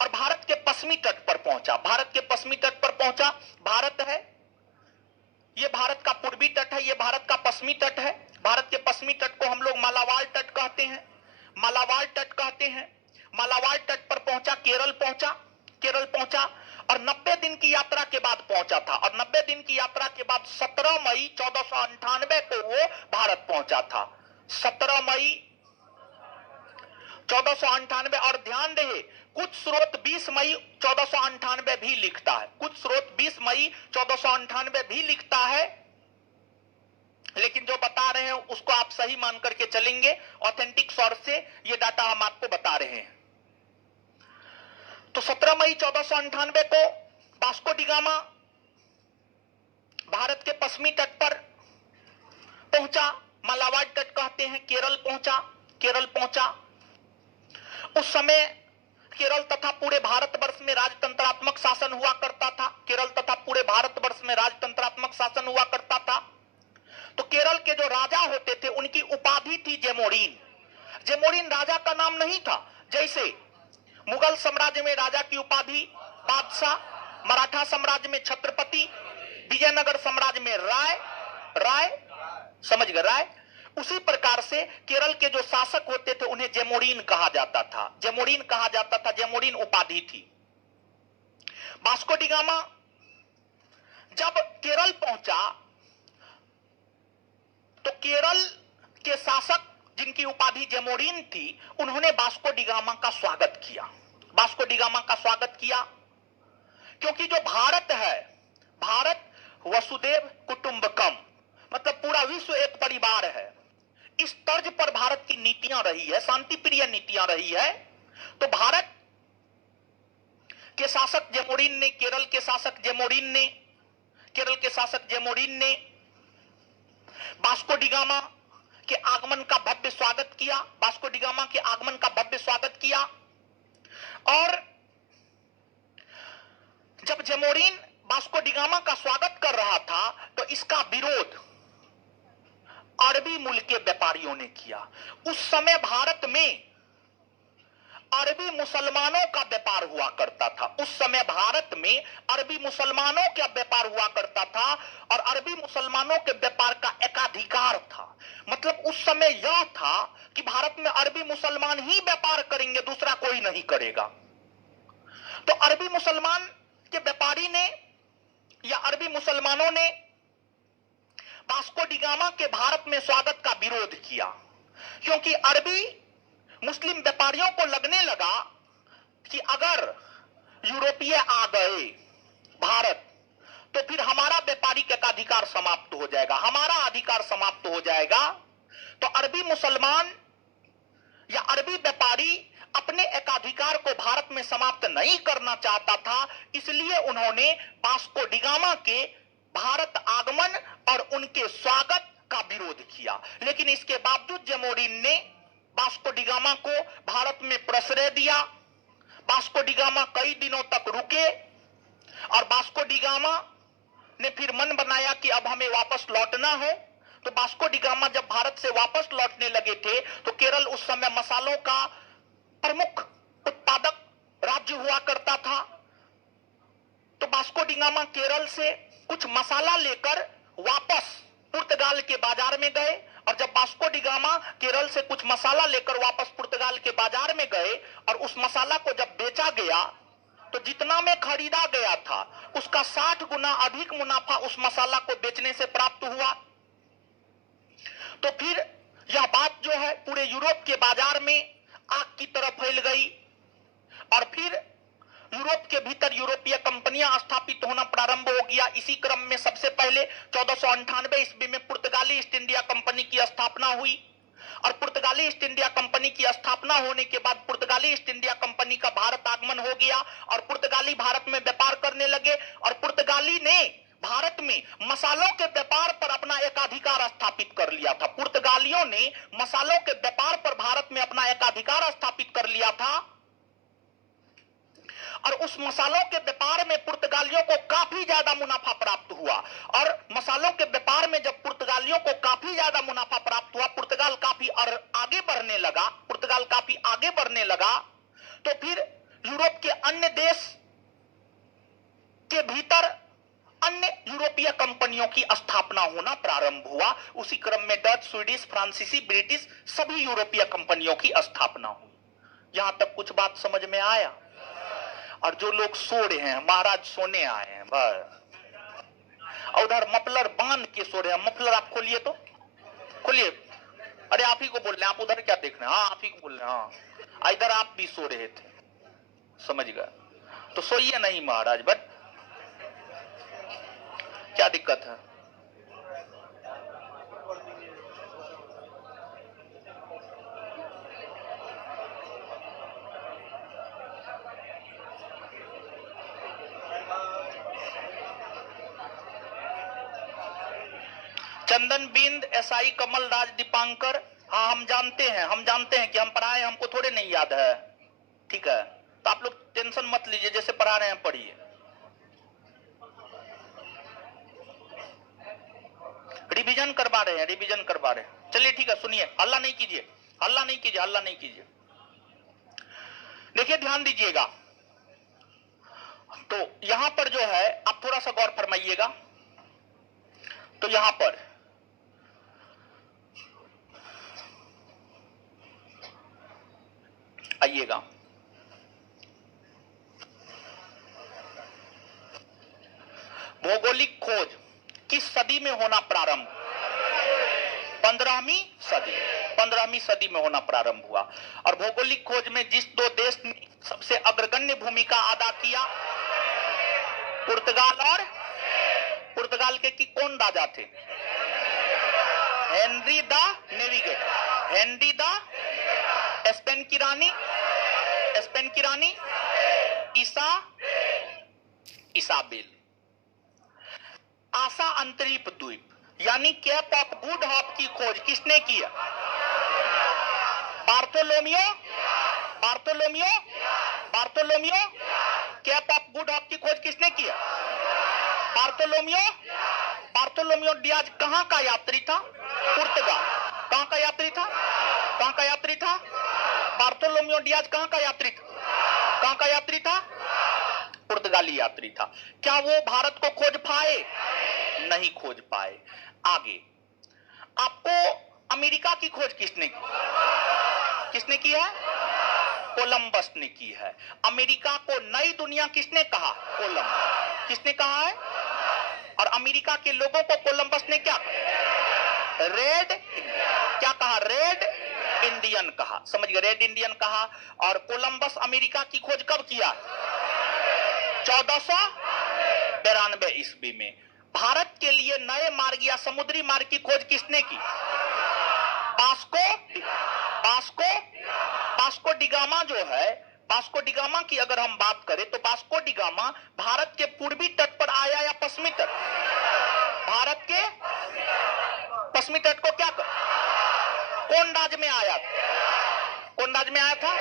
और भारत के पश्चिमी तट पर पहुंचा। भारत के पश्चिमी तट पर पहुंचा। भारत है, यह भारत का पूर्वी तट है, यह भारत का पश्चिमी तट है। भारत के पश्चिमी तट को हम लोग मालाबार तट कहते हैं, मालाबार तट कहते हैं। मालाबार तट पर पहुंचा, केरल पहुंचा और 90 दिन की यात्रा के बाद पहुंचा था और 90 दिन की यात्रा के बाद 17 मई 1498 को वो भारत पहुंचा था। 17 मई 1498। और ध्यान रहे, कुछ स्रोत 20 मई 1498 भी लिखता है, कुछ स्रोत 20 मई 1498 भी लिखता है, लेकिन जो बता रहे हैं उसको आप सही मान करके चलेंगे। ऑथेंटिक सोर्स से ये डाटा हम आपको बता रहे हैं। तो 17 मई 1498 को वास्को डी गामा भारत के पश्चिमी तट पर पहुंचा, मालाबार तट कहते हैं, केरल पहुंचा। उस समय केरल तथा पूरे भारतवर्ष में राजतंत्रात्मक शासन हुआ करता था। केरल तथा पूरे भारतवर्ष में राजतंत्रात्मक शासन हुआ करता था। तो केरल के जो राजा होते थे उनकी उपाधि थी जेमोरिन। जेमोरिन राजा का नाम नहीं था। जैसे मुगल साम्राज्य में राजा की उपाधि बादशाह, मराठा साम्राज्य में छत्रपति, विजयनगर साम्राज्य में राय, समझ गए, राय। उसी प्रकार से केरल के जो शासक होते थे उन्हें जेमोरिन कहा जाता था, जेमोरिन उपाधि थी। वास्को डी गामा जब केरल पहुंचा तो केरल के शासक जिनकी उपाधि जेमोरिन थी उन्होंने वास्को डी गामा का स्वागत किया, क्योंकि जो भारत है, भारत वसुदेव कुटुंबकम, मतलब पूरा विश्व एक परिवार है। इस तर्ज पर भारत की नीतियां रही है, शांति प्रिय नीतियां रही है। तो भारत के शासक जेमोरिन ने, केरल के शासक जेमोरिन ने वास्को डी गामा के आगमन का भव्य स्वागत किया। और जब जेमोरिन वास्को डी गामा का स्वागत कर रहा था तो इसका विरोध अरबी मूल के व्यापारियों ने किया। उस समय भारत में अरबी मुसलमानों का व्यापार हुआ करता था। और अरबी मुसलमानों के व्यापार का एकाधिकार था। मतलब उस समय यह था कि भारत में अरबी मुसलमान ही व्यापार करेंगे, दूसरा कोई नहीं करेगा। तो अरबी मुसलमान के व्यापारी ने या अरबी मुसलमानों ने वास्को डी गामा के भारत में स्वागत का विरोध किया, क्योंकि अरबी मुस्लिम व्यापारियों को लगने लगा कि अगर यूरोपीय आ गए भारत तो फिर हमारा व्यापारिक एकाधिकार समाप्त हो जाएगा, हमारा अधिकार समाप्त हो जाएगा। तो अरबी मुसलमान या अरबी व्यापारी अपने एकाधिकार को भारत में समाप्त नहीं करना चाहता था, इसलिए उन्होंने वास्को डी गामा के भारत आगमन और उनके स्वागत का विरोध किया। लेकिन इसके बावजूद जेमोरिन ने वास्को डी गामा को भारत में प्रश्रय दिया। वास्को डी गामा कई दिनों तक रुके और वास्को डी गामा ने फिर मन बनाया कि अब हमें वापस लौटना है। तो वास्को डी गामा जब भारत से वापस लौटने लगे थे तो केरल उस समय मसालों का प्रमुख उत्पादक राज्य हुआ करता था। तो वास्को डी गामा केरल से कुछ मसाला लेकर वापस पुर्तगाल के बाजार में गए और जब वास्को डी गामा केरल से कुछ मसाला लेकर वापस पुर्तगाल के बाजार में गए और उस मसाला को जब बेचा गया तो जितना में खरीदा गया था उसका 60 गुना अधिक मुनाफा उस मसाला को बेचने से प्राप्त हुआ। तो फिर यह बात जो है पूरे यूरोप के बाजार में आग की तरह फैल गई और फिर यूरोप के भीतर यूरोपीय कंपनियां स्थापित होना प्रारंभ हो गया। इसी क्रम में सबसे पहले 1498 ईस्वी में पुर्तगाली ईस्ट इंडिया कंपनी की स्थापना हुई और पुर्तगाली ईस्ट इंडिया कंपनी की स्थापना होने के बाद पुर्तगाली ईस्ट इंडिया कंपनी का भारत आगमन हो गया और पुर्तगाली भारत में व्यापार करने लगे और पुर्तगाली ने भारत में मसालों के व्यापार पर अपना एकाधिकार स्थापित कर लिया था। पुर्तगालियों ने मसालों के व्यापार पर भारत में अपना एकाधिकार स्थापित कर लिया था और उस मसालों के व्यापार में पुर्तगालियों को काफी ज्यादा मुनाफा प्राप्त हुआ और मसालों के व्यापार में जब पुर्तगालियों को काफी ज्यादा मुनाफा प्राप्त हुआ, पुर्तगाल काफी आगे बढ़ने लगा, पुर्तगाल काफी आगे बढ़ने लगा, तो फिर यूरोप के अन्य देश के भीतर अन्य यूरोपीय कंपनियों की स्थापना होना प्रारंभ हुआ। उसी क्रम में डच, स्वीडिश, फ्रांसीसी, ब्रिटिश सभी यूरोपीय कंपनियों की स्थापना हुई। यहां तक कुछ बात समझ में आया? और जो लोग सो रहे हैं, महाराज सोने आए हैं बस, और उधर मफलर बांध के सो रहे हैं। मफलर आप खोलिए तो खोलिए। अरे आप ही को बोल रहे हैं, आप उधर क्या देख रहे हैं? हाँ आप ही को बोल रहे हैं। हाँ इधर आप भी सो रहे थे, समझ गए? तो सोइए नहीं महाराज, बट क्या दिक्कत है? चंदन बिंद, एसआई कमल राज, दीपांकर, हाँ हम जानते हैं कि हम पढ़ाए, हमको थोड़े नहीं याद है। ठीक है, तो आप लोग टेंशन मत लीजिए, जैसे पढ़ा रहे हैं पढ़िए। रिवीजन करवा रहे हैं, चलिए ठीक है, सुनिए, हल्ला नहीं कीजिए। देखिए ध्यान दीजिएगा, तो यहां पर जो है आप थोड़ा सा गौर फरमाइएगा। तो यहां पर आइएगा, भौगोलिक खोज किस सदी में होना प्रारंभ? 15वीं सदी में होना प्रारंभ हुआ। और भौगोलिक खोज में जिस दो देश ने सबसे अग्रगण्य भूमिका अदा किया, पुर्तगाल के की कौन राजा थे? Henry the navigator. स्पेन की रानी इसाबेल। आशा अंतरीप द्वीप यानी केप ऑफ गुड होप की खोज किसने की? Bartolomeu. Cape of Good Hope की खोज किसने की? बार्थोलोमियो डियाज कहां का यात्री था? पुर्तगाल। कहां का यात्री था? बार्थोलोमियो डियाज कहां का यात्री था? पुर्तगाली यात्री था। क्या वो भारत को खोज पाए? नहीं खोज पाए। आगे आपको अमेरिका की खोज किसने की है? कोलंबस ने की है। अमेरिका को नई दुनिया किसने कहा? कोलंबस। किसने कहा है? और अमेरिका के लोगों को कोलंबस ने क्या कहा? रेड इंडियन कहा। समझ गए? रेड इंडियन कहा। और कोलंबस अमेरिका की खोज कब किया? 1492 ईस्वी में। भारत के लिए नए मार्ग या समुद्री मार्ग की खोज किसने की? वास्को डिगामा जो है, वास्को डिगामा की अगर हम बात करें तो वास्को डिगामा भारत के पूर्वी तट पर आया या पश्चिमी तट? भारत के पश्चिमी तट को क्या कौन राज्य में आया था?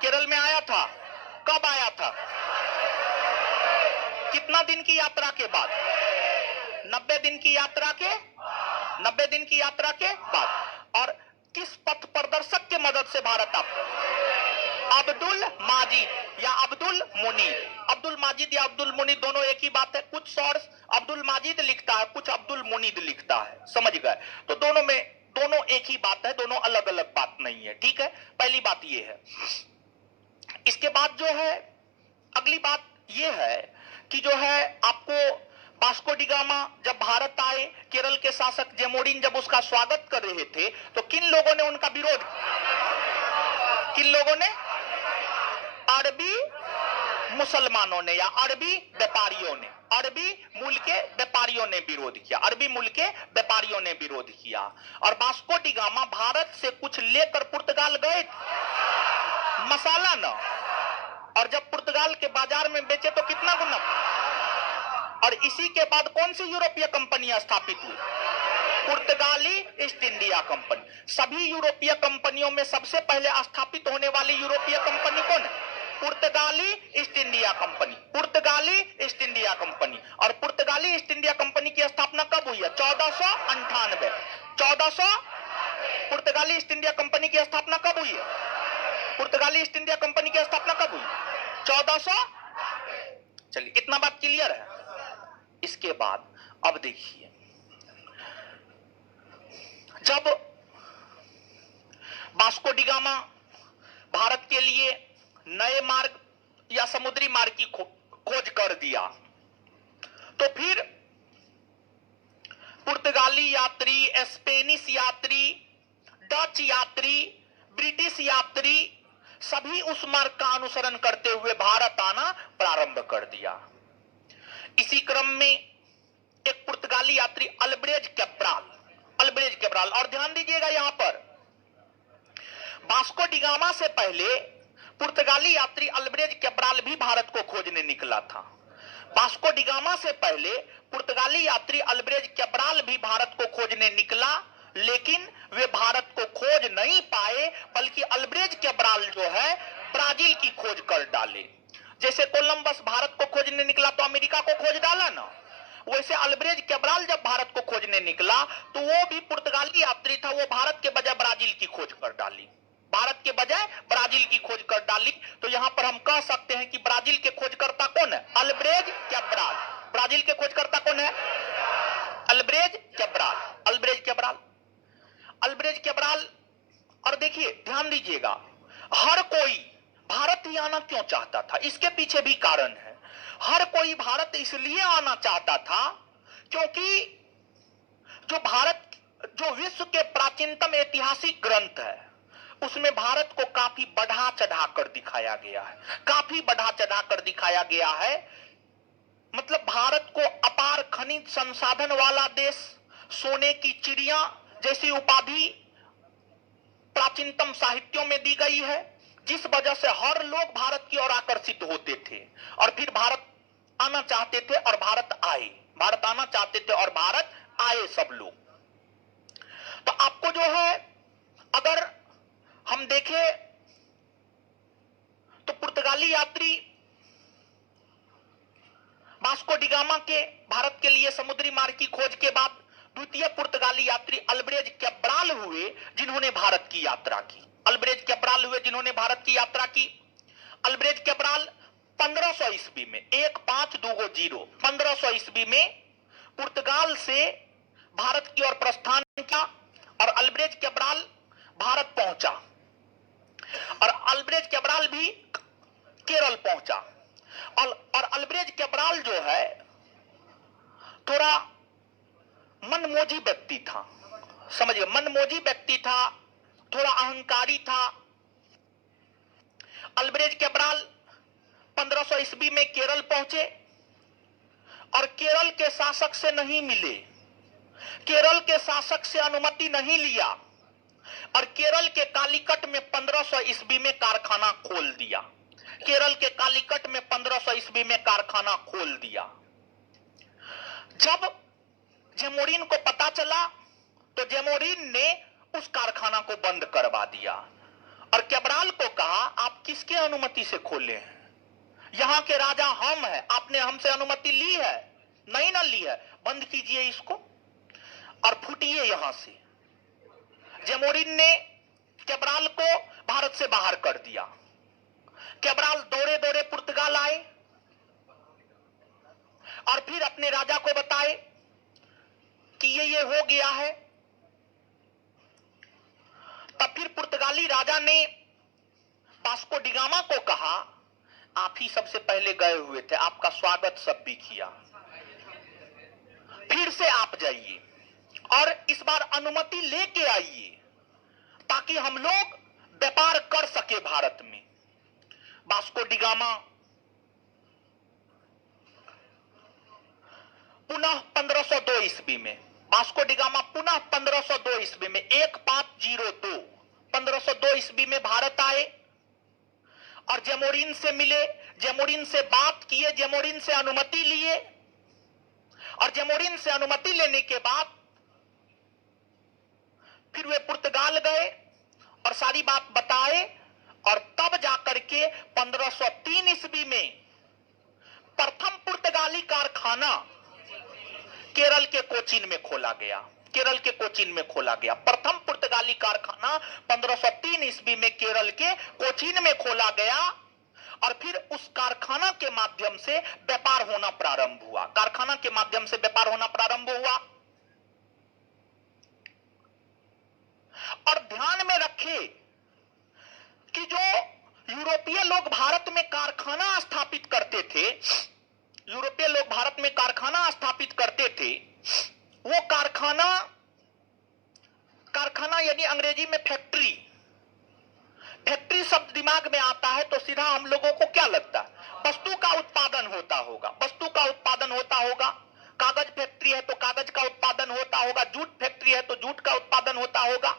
केरल में आया था। कब आया था? कितना दिन की यात्रा के बाद? 90 दिन की यात्रा के बाद। और किस पथ प्रदर्शक के मदद से भारत अब्दुल माजिद या अब्दुल मुनीद दोनों एक ही बात है। कुछ सोर्स अब्दुल माजिद लिखता है, कुछ अब्दुल मुनीद लिखता है। समझ गए? तो दोनों एक ही बात है, दोनों अलग अलग बात नहीं है, ठीक है। पहली बात ये है। इसके बाद जो है अगली बात ये है कि जो है आपको वास्को डी गामा जब भारत आए, केरल के शासक जेमोरिन जब उसका स्वागत कर रहे थे तो किन लोगों ने उनका विरोध किया? किन लोगों ने? अरबी मुसलमानों ने या अरबी व्यापारियों ने, अरबी मूल के व्यापारियों ने विरोध किया, अरबी मूल के व्यापारियों ने विरोध किया। और वास्को डी गामा भारत से कुछ लेकर पुर्तगाल गए, मसाला ना, और जब पुर्तगाल के बाजार में बेचे तो कितना गुना। और इसी के बाद कौन सी यूरोपीय कंपनियां स्थापित हुई? पुर्तगाली ईस्ट इंडिया कंपनी। सभी यूरोपीय कंपनियों में सबसे पहले स्थापित होने वाली यूरोपीय कंपनी कौन है? पुर्तगाली ईस्ट इंडिया कंपनी, पुर्तगाली ईस्ट इंडिया कंपनी। और पुर्तगाली ईस्ट इंडिया कंपनी की स्थापना कब हुई है? 1498। 1400 पुर्तगाली ईस्ट इंडिया कंपनी की स्थापना कब हुई है? पुर्तगाली ईस्ट इंडिया कंपनी की स्थापना कब हुई? 1400। चलिए, इतना बात क्लियर है। इसके बाद अब देखिए, जब वास्को डी गामा भारत के लिए नए मार्ग या समुद्री मार्ग की खोज कर दिया, तो फिर पुर्तगाली यात्री, स्पेनिश यात्री, डच यात्री, ब्रिटिश यात्री सभी उस मार्ग का अनुसरण करते हुए भारत आना प्रारंभ कर दिया। इसी क्रम में एक पुर्तगाली यात्री अल्ब्रेज कैब्राल, अल्ब्रेज कैब्राल, और ध्यान दीजिएगा यहां पर वास्को डी गामा से पहले पुर्तगाली यात्री अल्ब्रेज कैब्राल भी भारत को खोजने निकला था। वास्को डी गामा से पहले पुर्तगाली यात्री अल्ब्रेज कैब्राल भी भारत को खोजने निकला, लेकिन वे भारत को खोज नहीं पाए, बल्कि अल्ब्रेज कैब्राल जो है ब्राजील की खोज कर डाले। जैसे कोलंबस भारत को खोजने निकला तो अमेरिका को खोज डाला ना, वैसे अल्ब्रेज कैब्राल जब भारत को खोजने निकला तो वो भी पुर्तगाली यात्री था, वो भारत के बजाय ब्राजील की खोज कर डाली, भारत के बजाय ब्राजील की खोज कर डाली। तो यहां पर हम कह सकते हैं कि ब्राजील के खोजकर्ता कौन है? अल्ब्रेज कैब्राल। ब्राजील के खोजकर्ता कौन है? अल्ब्रेज कैब्राल, अल्ब्रेज कैब्राल, अल्ब्रेज कैब्राल। और देखिए, ध्यान दीजिएगा, हर कोई भारत ही आना क्यों चाहता था? इसके पीछे भी कारण है। हर कोई भारत इसलिए आना चाहता था क्योंकि जो विश्व के प्राचीनतम ऐतिहासिक ग्रंथ है उसमें भारत को काफी बढ़ा चढ़ा कर दिखाया गया है, काफी बढ़ा चढ़ा कर दिखाया गया है। मतलब भारत को अपार खनिज संसाधन वाला देश, सोने की चिड़िया जैसी उपाधि प्राचीनतम साहित्यों में दी गई है, जिस वजह से हर लोग भारत की ओर आकर्षित होते थे और फिर भारत आना चाहते थे और भारत आए, भारत आना चाहते थे और भारत आए सब लोग। तो आपको जो है, अगर हम देखें तो पुर्तगाली यात्री वास्को डी गामा के भारत के लिए समुद्री मार्ग की खोज के बाद द्वितीय पुर्तगाली यात्री अल्ब्रेज कैब्राल हुए, जिन्होंने भारत की यात्रा की। अल्ब्रेज कैब्राल हुए जिन्होंने भारत की यात्रा की। अल्ब्रेज कैब्राल 1500 ईस्वी में, 1520 1500 ईस्वी में पुर्तगाल से भारत की ओर प्रस्थान किया और अल्ब्रेज कैब्राल भारत पहुंचा और अल्ब्रेज कैब्राल भी केरल पहुंचा। और अल्ब्रेज कैब्राल जो है थोड़ा मनमोजी व्यक्ति था, समझिए, मनमोजी व्यक्ति था, थोड़ा अहंकारी था। अल्ब्रेज कैब्राल 1500 ईस्वी में केरल पहुंचे और केरल के शासक से नहीं मिले, केरल के शासक से अनुमति नहीं लिया और केरल के कालीकट में 1500 ईस्वी में कारखाना खोल दिया। केरल के कालीकट में 1500 ईस्वी में कारखाना खोल दिया। जब जेमोरिन को पता चला तो जेमोरिन ने उस कारखाना को बंद करवा दिया और कैब्राल को कहा, आप किसके अनुमति से खोले हैं? यहां के राजा हम हैं, आपने हमसे अनुमति ली है? नहीं ना ली है, बंद कीजिए इसको और फूटिए यहां से। जेमोरिन ने कैब्राल को भारत से बाहर कर दिया। कैब्राल दौड़े दौड़े पुर्तगाल आए और फिर अपने राजा को बताए कि ये हो गया है। तब फिर पुर्तगाली राजा ने वास्को डी गामा को कहा, आप ही सबसे पहले गए हुए थे, आपका स्वागत सब भी किया, फिर से आप जाइए और इस बार अनुमति लेके आइए ताकि हम लोग व्यापार कर सके भारत में। वास्को डी गामा पुनः 1502 ईस्वी में, वास्को डी गामा पुनः 1502 ईस्वी में 1502 ईस्वी में भारत आए और जेमोरिन से मिले, जेमोरिन से बात किए, जेमोरिन से अनुमति लिए और जेमोरिन से अनुमति लेने के बाद फिर वे पुर्तगाल गए और सारी बात बताए और तब जाकर के 1503 ईस्वी में प्रथम पुर्तगाली कारखाना केरल के कोचीन में खोला गया। केरल के कोचीन में खोला गया प्रथम पुर्तगाली कारखाना 1503 ईस्वी में केरल के कोचीन में खोला गया और फिर उस कारखाना के माध्यम से व्यापार होना प्रारंभ हुआ। कारखाना के माध्यम से व्यापार होना प्रारंभ हुआ। और ध्यान में रखें कि जो यूरोपीय लोग भारत में कारखाना स्थापित करते थे, यूरोपीय लोग भारत में कारखाना स्थापित करते थे, वो कारखाना यानी अंग्रेजी में फैक्ट्री, फैक्ट्री शब्द दिमाग में आता है तो सीधा हम लोगों को क्या लगता है, वस्तु का उत्पादन होता होगा, वस्तु का उत्पादन होता होगा। कागज फैक्ट्री है तो कागज का उत्पादन होता होगा, जूट फैक्ट्री है तो जूट का उत्पादन होता होगा।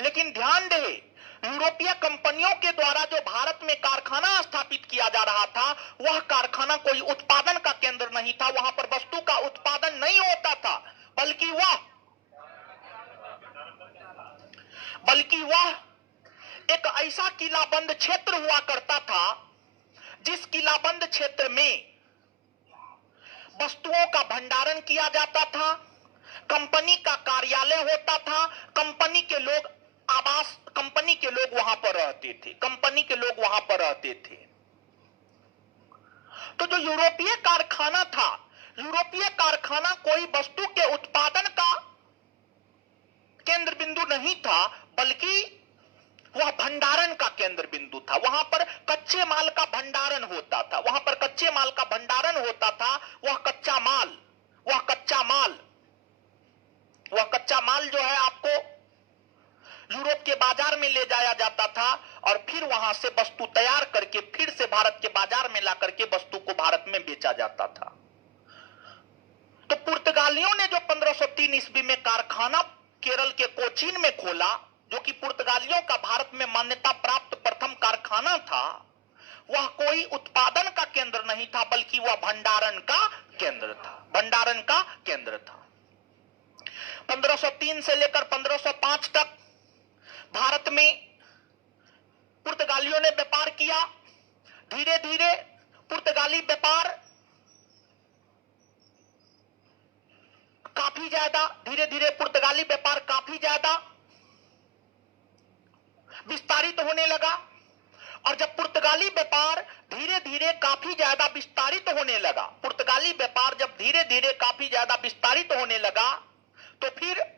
लेकिन ध्यान दें, यूरोपीय कंपनियों के द्वारा जो भारत में कारखाना स्थापित किया जा रहा था, वह कारखाना कोई उत्पादन का केंद्र नहीं था, वहां पर वस्तु का उत्पादन नहीं होता था, बल्कि वह एक ऐसा किलाबंद क्षेत्र हुआ करता था जिस किलाबंद क्षेत्र में वस्तुओं का भंडारण किया जाता था, कंपनी का कार्यालय होता था, कंपनी के लोग आवास, कंपनी के लोग वहां पर रहते थे, कंपनी के लोग वहां पर रहते थे। तो जो यूरोपीय कारखाना था, यूरोपीय कारखाना कोई वस्तु के उत्पादन का केंद्र बिंदु नहीं था, बल्कि वह भंडारण का केंद्र बिंदु था। वहां पर कच्चे माल का भंडारण होता था, वहां पर कच्चे माल का भंडारण होता था। वह कच्चा माल जो है आपको यूरोप के बाजार में ले जाया जाता था और फिर वहां से वस्तु तैयार करके फिर से भारत के बाजार में ला करके वस्तु को भारत में बेचा जाता था। तो पुर्तगालियों ने जो 1503 ईस्वी में कारखाना केरल के कोचीन में खोला, जो कि पुर्तगालियों का भारत में मान्यता प्राप्त प्रथम कारखाना था, वह कोई उत्पादन का केंद्र नहीं था, बल्कि वह भंडारण का केंद्र था, भंडारण का केंद्र था। 1503 से लेकर 1505 तक भारत में पुर्तगालियों ने व्यापार किया। धीरे धीरे पुर्तगाली व्यापार काफी ज्यादा विस्तारित होने लगा और जब पुर्तगाली व्यापार धीरे धीरे काफी ज्यादा विस्तारित होने लगा, पुर्तगाली व्यापार जब धीरे धीरे काफी ज्यादा विस्तारित होने लगा, तो फिर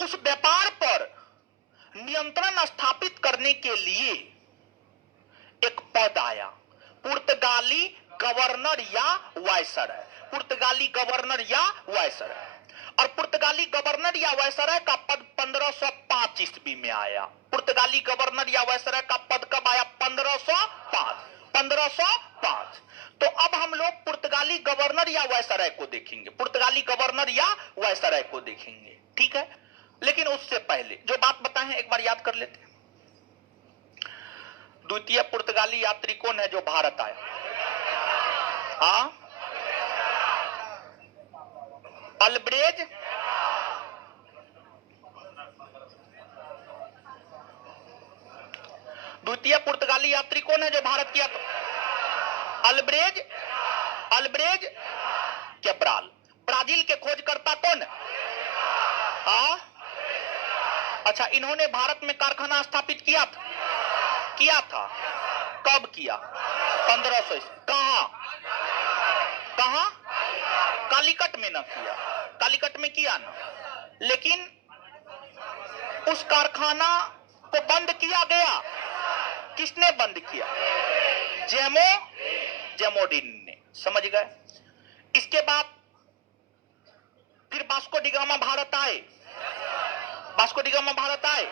उस व्यापार पर नियंत्रण स्थापित करने के लिए एक पद आया, पुर्तगाली गवर्नर या वायसराय। पुर्तगाली गवर्नर या वायसराय, और पुर्तगाली गवर्नर या वायसराय का पद 1505 ईस्वी में आया। पुर्तगाली गवर्नर या वायसराय का पद कब आया? 1505। तो अब हम लोग पुर्तगाली गवर्नर या वायसराय को देखेंगे, पुर्तगाली गवर्नर या वायसराय को देखेंगे, ठीक है। लेकिन उससे पहले जो बात बताए हैं एक बार याद कर लेते हैं। द्वितीय पुर्तगाली यात्री कौन है जो भारत आया? हाँ, अल्ब्रेज द्वितीय पुर्तगाली यात्री कौन है जो भारत किया? तो अल्ब्रेज कैब्राल। ब्राजील के खोजकर्ता कौन? हाँ, अच्छा, इन्होंने भारत में कारखाना स्थापित किया था। कब किया? 1500 ईस्वी। कहां? कालीकट में न किया, कालीकट में किया ना, लेकिन उस कारखाना को बंद किया गया। किसने बंद किया? जेमोडिन ने। समझ गए? इसके बाद फिर वास्को डी गामा भारत आए। वास्को डी गामा भारत आए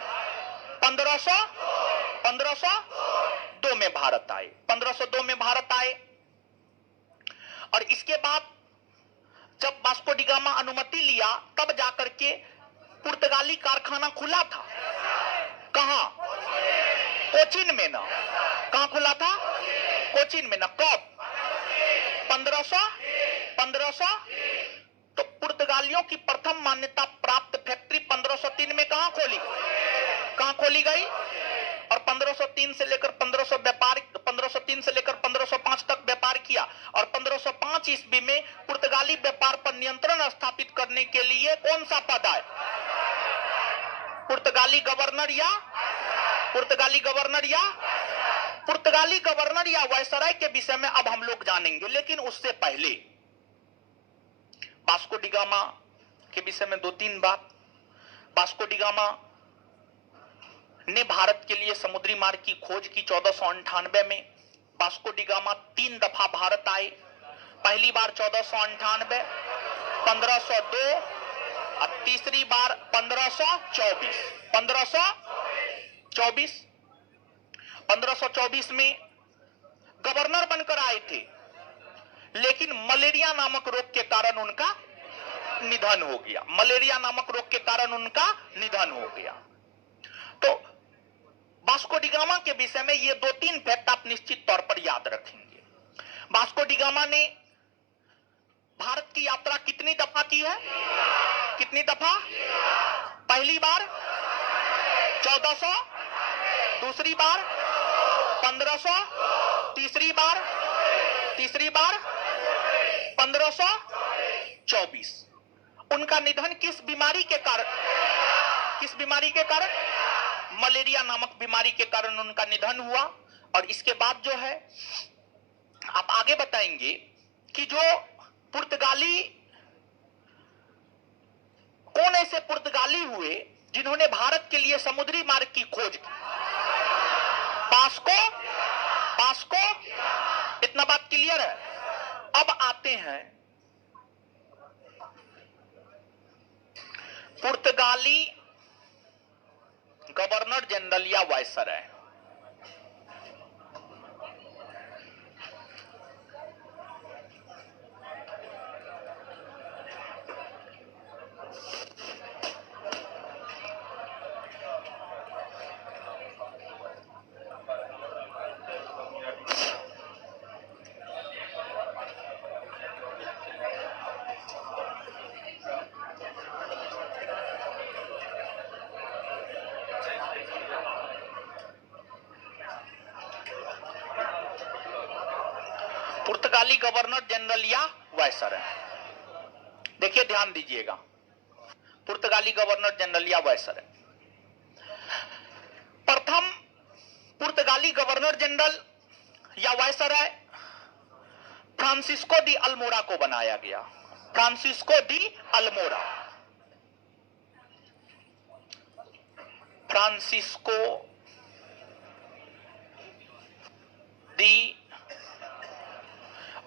1502 में भारत आए। 1502 में भारत आए और इसके बाद जब वास्को डी गामा अनुमति लिया तब जाकर के पुर्तगाली कारखाना खुला था। कहां? कोचीन में ना। कहां खुला था? कोचीन में ना। कब? 1500। तो पुर्तगालियों की प्रथम मान्यता प्राप्त फैक्ट्री 1503 में कहां खोली गई? और 1503 से लेकर 1505 तक व्यापार किया और 1505 ईस्वी में पुर्तगाली व्यापार पर नियंत्रण स्थापित करने के लिए कौन सा पद आया? पुर्तगाली गवर्नर या वायसराय के विषय में अब हम लोग जानेंगे। लेकिन उससे पहले वास्को डी गामा के विषय में 2-3 बात। वास्को डी गामा ने भारत के लिए समुद्री मार्ग की खोज की 1498 में। वास्को डी गामा 3 दफा भारत आए। पहली बार 1498, 1502 और तीसरी बार 1524। 1524 में गवर्नर बनकर आए थे, लेकिन मलेरिया नामक रोग के कारण उनका निधन हो गया। तो वास्को डी गामा के विषय में ये 2-3 फैक्ट आप निश्चित तौर पर याद रखेंगे। वास्को डी गामा ने भारत की यात्रा कितनी दफा की है? कितनी दफा? पहली बार 1400, दूसरी बार 1500, तीसरी बार 1524। उनका निधन किस बीमारी के कारण? मलेरिया नामक बीमारी के कारण उनका निधन हुआ। और इसके बाद जो है आप आगे बताएंगे कि जो पुर्तगाली, कौन ऐसे पुर्तगाली हुए जिन्होंने भारत के लिए समुद्री मार्ग की खोज की? वास्को। इतना बात क्लियर है? अब आते हैं पुर्तगाली गवर्नर जनरल या वायसराय। पुर्तगाली गवर्नर जनरल या वायसराय। देखिए, ध्यान दीजिएगा। पुर्तगाली गवर्नर जनरल या वायसराय। प्रथम पुर्तगाली गवर्नर जनरल या वायसराय फ्रांसिस्को दी अल्मोड़ा को बनाया गया। फ्रांसिस्को दी अल्मोड़ा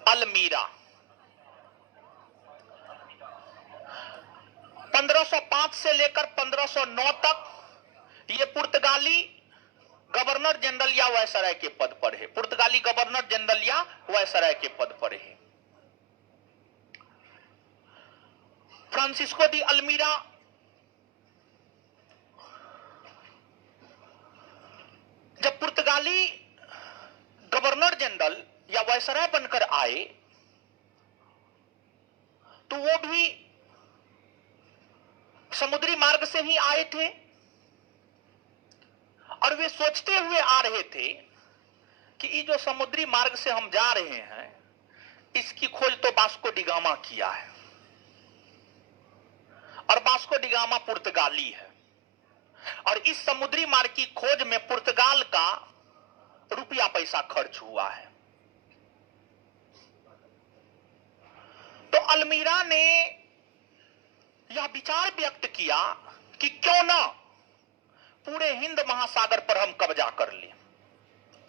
अल्मीरा 1505 से लेकर 1509 तक ये पुर्तगाली गवर्नर जनरल या वायसराय के पद पर है। पुर्तगाली गवर्नर जनरल या वायसराय के पद पर है। फ्रांसिस्को दी अल्मीरा जब पुर्तगाली गवर्नर जनरल या वायसराय बनकर आए तो वो भी समुद्री मार्ग से ही आए थे और वे सोचते हुए आ रहे थे कि ये जो समुद्री मार्ग से हम जा रहे हैं इसकी खोज तो वास्को डी गामा किया है और वास्को डी गामा पुर्तगाली है और इस समुद्री मार्ग की खोज में पुर्तगाल का रुपया पैसा खर्च हुआ है। तो अल्मीरा ने यह विचार व्यक्त किया कि क्यों ना पूरे हिंद महासागर पर हम कब्जा कर लें।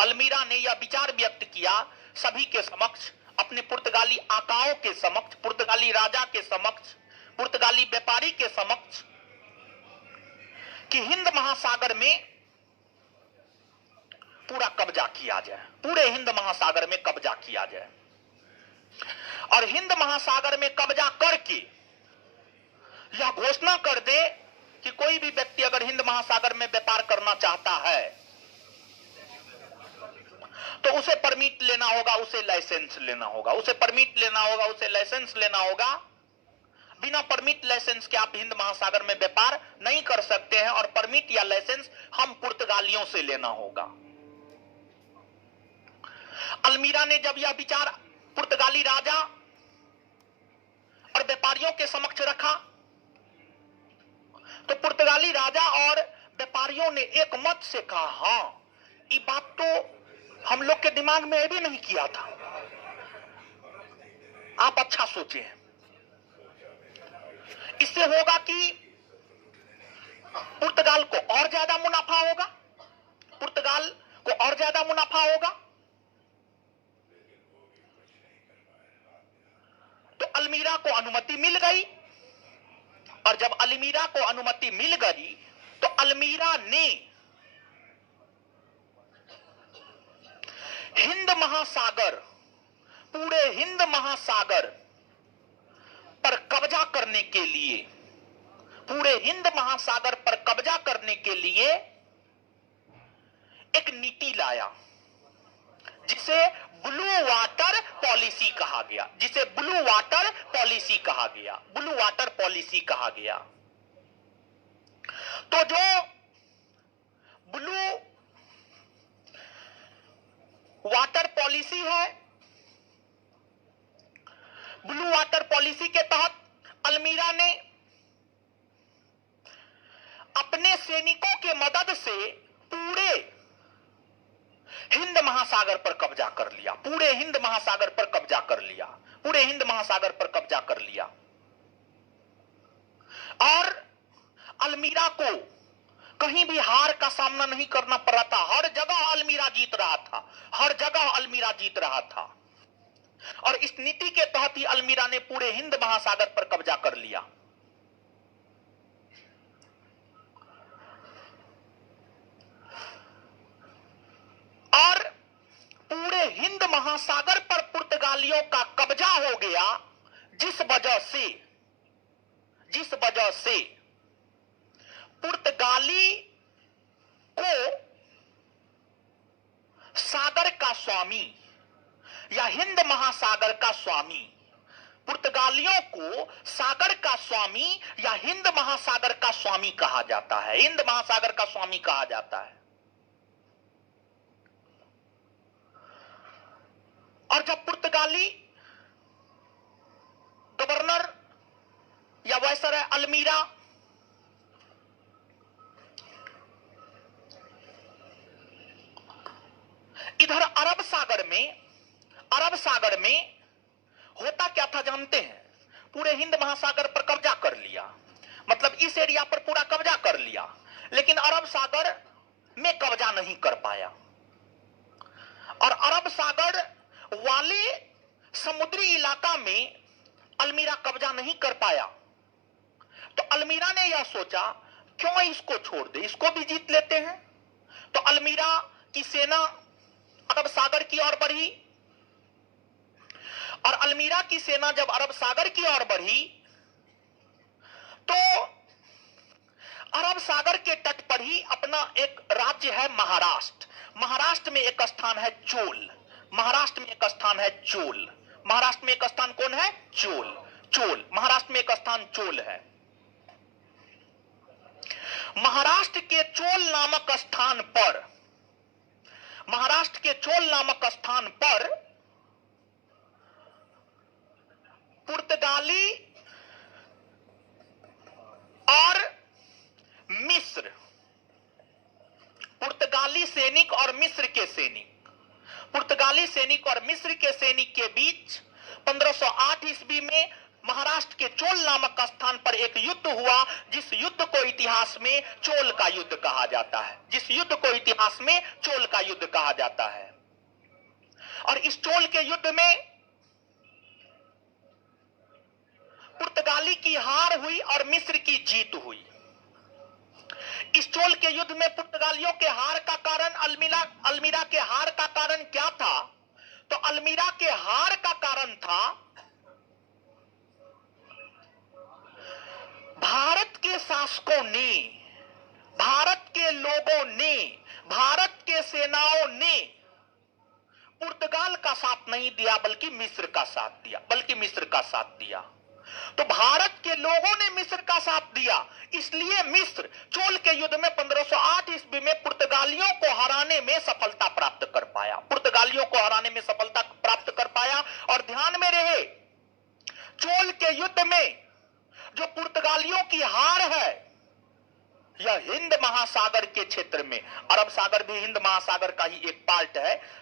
अल्मीरा ने यह विचार व्यक्त किया सभी के समक्ष, अपने पुर्तगाली आकाओं के समक्ष, पुर्तगाली राजा के समक्ष, पुर्तगाली व्यापारी के समक्ष, कि हिंद महासागर में पूरा कब्जा किया जाए, पूरे हिंद महासागर में कब्जा किया जाए। और हिंद महासागर में कब्जा करके यह घोषणा कर दे कि कोई भी व्यक्ति अगर हिंद महासागर में व्यापार करना चाहता है तो उसे परमिट लेना होगा, उसे लाइसेंस लेना होगा, उसे परमिट लेना होगा, उसे लाइसेंस लेना होगा। बिना परमिट लाइसेंस के आप हिंद महासागर में व्यापार नहीं कर सकते हैं और परमिट या लाइसेंस हम पुर्तगालियों से लेना होगा। अल्मीरा ने जब यह विचार पुर्तगाली राजा और व्यापारियों के समक्ष रखा तो पुर्तगाली राजा और व्यापारियों ने एक मत से कहा, हां ये बात तो हम लोग के दिमाग में भी नहीं किया था, आप अच्छा सोचे हैं। इससे होगा कि पुर्तगाल को और ज्यादा मुनाफा होगा, पुर्तगाल को और ज्यादा मुनाफा होगा। तो अल्मीरा को अनुमति मिल गई और जब अल्मीरा को अनुमति मिल गई तो अल्मीरा ने हिंद महासागर, पूरे हिंद महासागर पर कब्जा करने के लिए, पूरे हिंद महासागर पर कब्जा करने के लिए एक नीति लाया जिसे ब्लू वाटर पॉलिसी कहा गया, जिसे ब्लू वाटर पॉलिसी कहा गया, ब्लू वाटर पॉलिसी कहा गया। तो जो ब्लू वाटर पॉलिसी है, ब्लू वाटर पॉलिसी के तहत अल्मीरा ने अपने सैनिकों के मदद से पूरे हिंद महासागर पर कब्जा कर लिया, पूरे हिंद महासागर पर कब्जा कर लिया, पूरे हिंद महासागर पर कब्जा कर लिया। और अल्मीरा को कहीं भी हार का सामना नहीं करना पड़ा था, हर जगह अल्मीरा जीत रहा था, हर जगह अल्मीरा जीत रहा था। और इस नीति के तहत ही अल्मीरा ने पूरे हिंद महासागर पर कब्जा कर लिया। और पूरे हिंद महासागर पर पुर्तगालियों का कब्जा हो गया, जिस वजह से पुर्तगाली को सागर का स्वामी या हिंद महासागर का स्वामी, पुर्तगालियों को सागर का स्वामी या हिंद महासागर का स्वामी कहा जाता है, हिंद महासागर का स्वामी कहा जाता है। और जब पुर्तगाली गवर्नर या वायसराय अल्मीरा इधर अरब सागर में होता क्या था जानते हैं? पूरे हिंद महासागर पर कब्जा कर लिया, मतलब इस एरिया पर पूरा कब्जा कर लिया, लेकिन अरब सागर में कब्जा नहीं कर पाया। और अरब सागर वाले समुद्री इलाका में अल्मीरा कब्जा नहीं कर पाया। तो अल्मीरा ने यह सोचा क्यों इसको छोड़ दे, इसको भी जीत लेते हैं। तो अल्मीरा की सेना अरब सागर की ओर बढ़ी और अल्मीरा की सेना जब अरब सागर की ओर बढ़ी तो अरब सागर के तट पर ही अपना एक राज्य है महाराष्ट्र। महाराष्ट्र में एक स्थान है चोल, महाराष्ट्र में एक स्थान है चोल, महाराष्ट्र में एक स्थान कौन है? चोल, चोल, महाराष्ट्र में एक स्थान चोल है। महाराष्ट्र के चोल नामक स्थान पर, महाराष्ट्र के चोल नामक स्थान पर पुर्तगाली और मिस्र, पुर्तगाली सैनिक और मिस्र के सैनिक, पुर्तगाली सैनिक और मिस्र के सैनिक के बीच 1508 ईस्वी में महाराष्ट्र के चोल नामक स्थान पर एक युद्ध हुआ, जिस युद्ध को इतिहास में चोल का युद्ध कहा जाता है, जिस युद्ध को इतिहास में चोल का युद्ध कहा जाता है। और इस चोल के युद्ध में पुर्तगाली की हार हुई और मिस्र की जीत हुई। इस चोल के युद्ध में पुर्तगालियों के हार का कारण अल्मीरा के हार का कारण क्या था? तो अल्मीरा के हार का कारण था भारत के शासकों ने, भारत के लोगों ने, भारत के सेनाओं ने पुर्तगाल का साथ नहीं दिया, बल्कि मिस्र का साथ दिया। तो भारत के लोगों ने मिस्र का साथ दिया, इसलिए मिस्र चोल के युद्ध में 1508 ईस्वी में पुर्तगालियों को हराने में सफलता प्राप्त कर पाया। और ध्यान में रहे, चोल के युद्ध में जो पुर्तगालियों की हार है, यह हिंद महासागर के क्षेत्र में, अरब सागर भी हिंद महासागर का ही एक पार्ट है।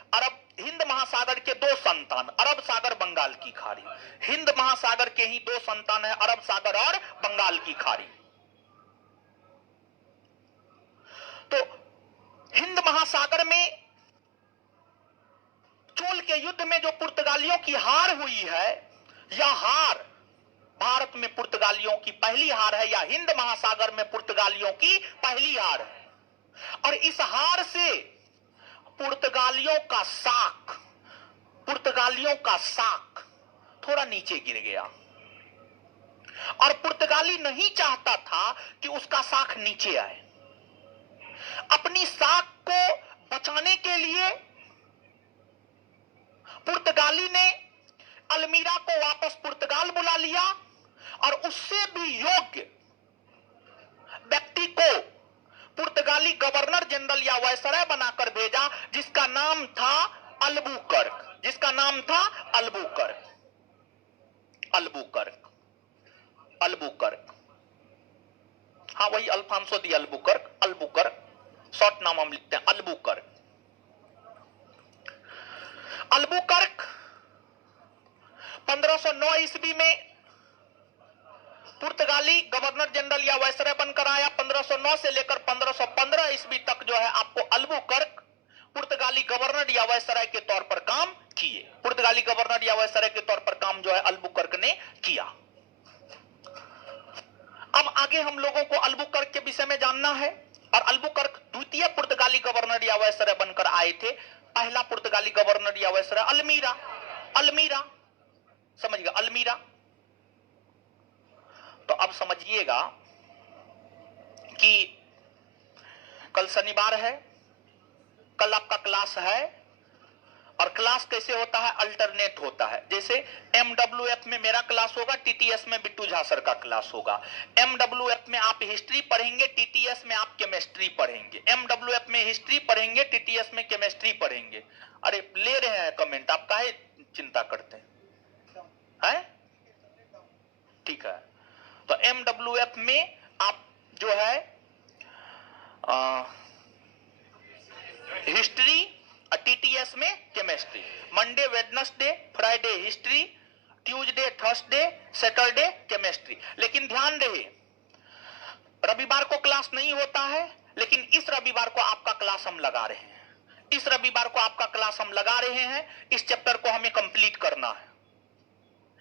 हिंद महासागर के दो संतान, अरब सागर, बंगाल की खाड़ी। हिंद महासागर के ही दो संतान है, अरब सागर और बंगाल की खाड़ी। तो हिंद महासागर में चोल के युद्ध में जो पुर्तगालियों की हार हुई है, यह हार भारत में पुर्तगालियों की पहली हार है, या हिंद महासागर में पुर्तगालियों की पहली हार है। और इस हार से पुर्तगालियों का साख थोड़ा नीचे गिर गया। और पुर्तगाली नहीं चाहता था कि उसका साख नीचे आए। अपनी साख को बचाने के लिए पुर्तगाली ने अल्मीरा को वापस पुर्तगाल बुला लिया और उससे भी योग्य व्यक्ति को पुर्तगाली गवर्नर जनरल या वायसराय बनाकर भेजा, जिसका नाम था अल्बुकर्क। हाँ, वही अल्फांसो दी अल्बुकर्क, शॉर्ट नाम हम लिखते हैं अल्बुकर्क 1509 ईस्वी में पुर्तगाली गवर्नर जनरल या वायसराय बनकर आया। 1509 से लेकर 1515 ईस्वी तक जो है आपको अल्बुकर्क पुर्तगाली गवर्नर या वायसराय के तौर पर काम किए। पुर्तगाली गवर्नर या वायसराय के तौर पर काम जो है अल्बुकर्क ने किया। अब आगे हम लोगों को अल्बुकर्क के विषय में जानना है। और अल्बुकर्क द्वितीय पुर्तगाली गवर्नर या वायसराय बनकर आए थे। पहला पुर्तगाली गवर्नर या वायसराय अल्मीरा, समझिएगा, अल्मीरा। तो अब समझिएगा कि कल शनिवार है, कल आपका क्लास है। और क्लास कैसे होता है? अल्टरनेट होता है। जैसे MWF में मेरा क्लास होगा, TTS में बिट्टू झा सर का क्लास होगा। MWF में आप हिस्ट्री पढ़ेंगे, TTS में आप केमिस्ट्री पढ़ेंगे। MWF में हिस्ट्री पढ़ेंगे, TTS में केमिस्ट्री पढ़ेंगे। अरे ले रहे हैं कमेंट, आप काहे चिंता करते हैं? ठीक है। तो MWF में आप जो है हिस्ट्री, TTS में chemistry. Monday, Wednesday, Friday history, Tuesday, Thursday, Saturday chemistry. लेकिन ध्यान रहे, रविवार को क्लास नहीं होता है, लेकिन इस रविवार को आपका क्लास हम लगा रहे हैं। इस चैप्टर को हमें कंप्लीट करना है।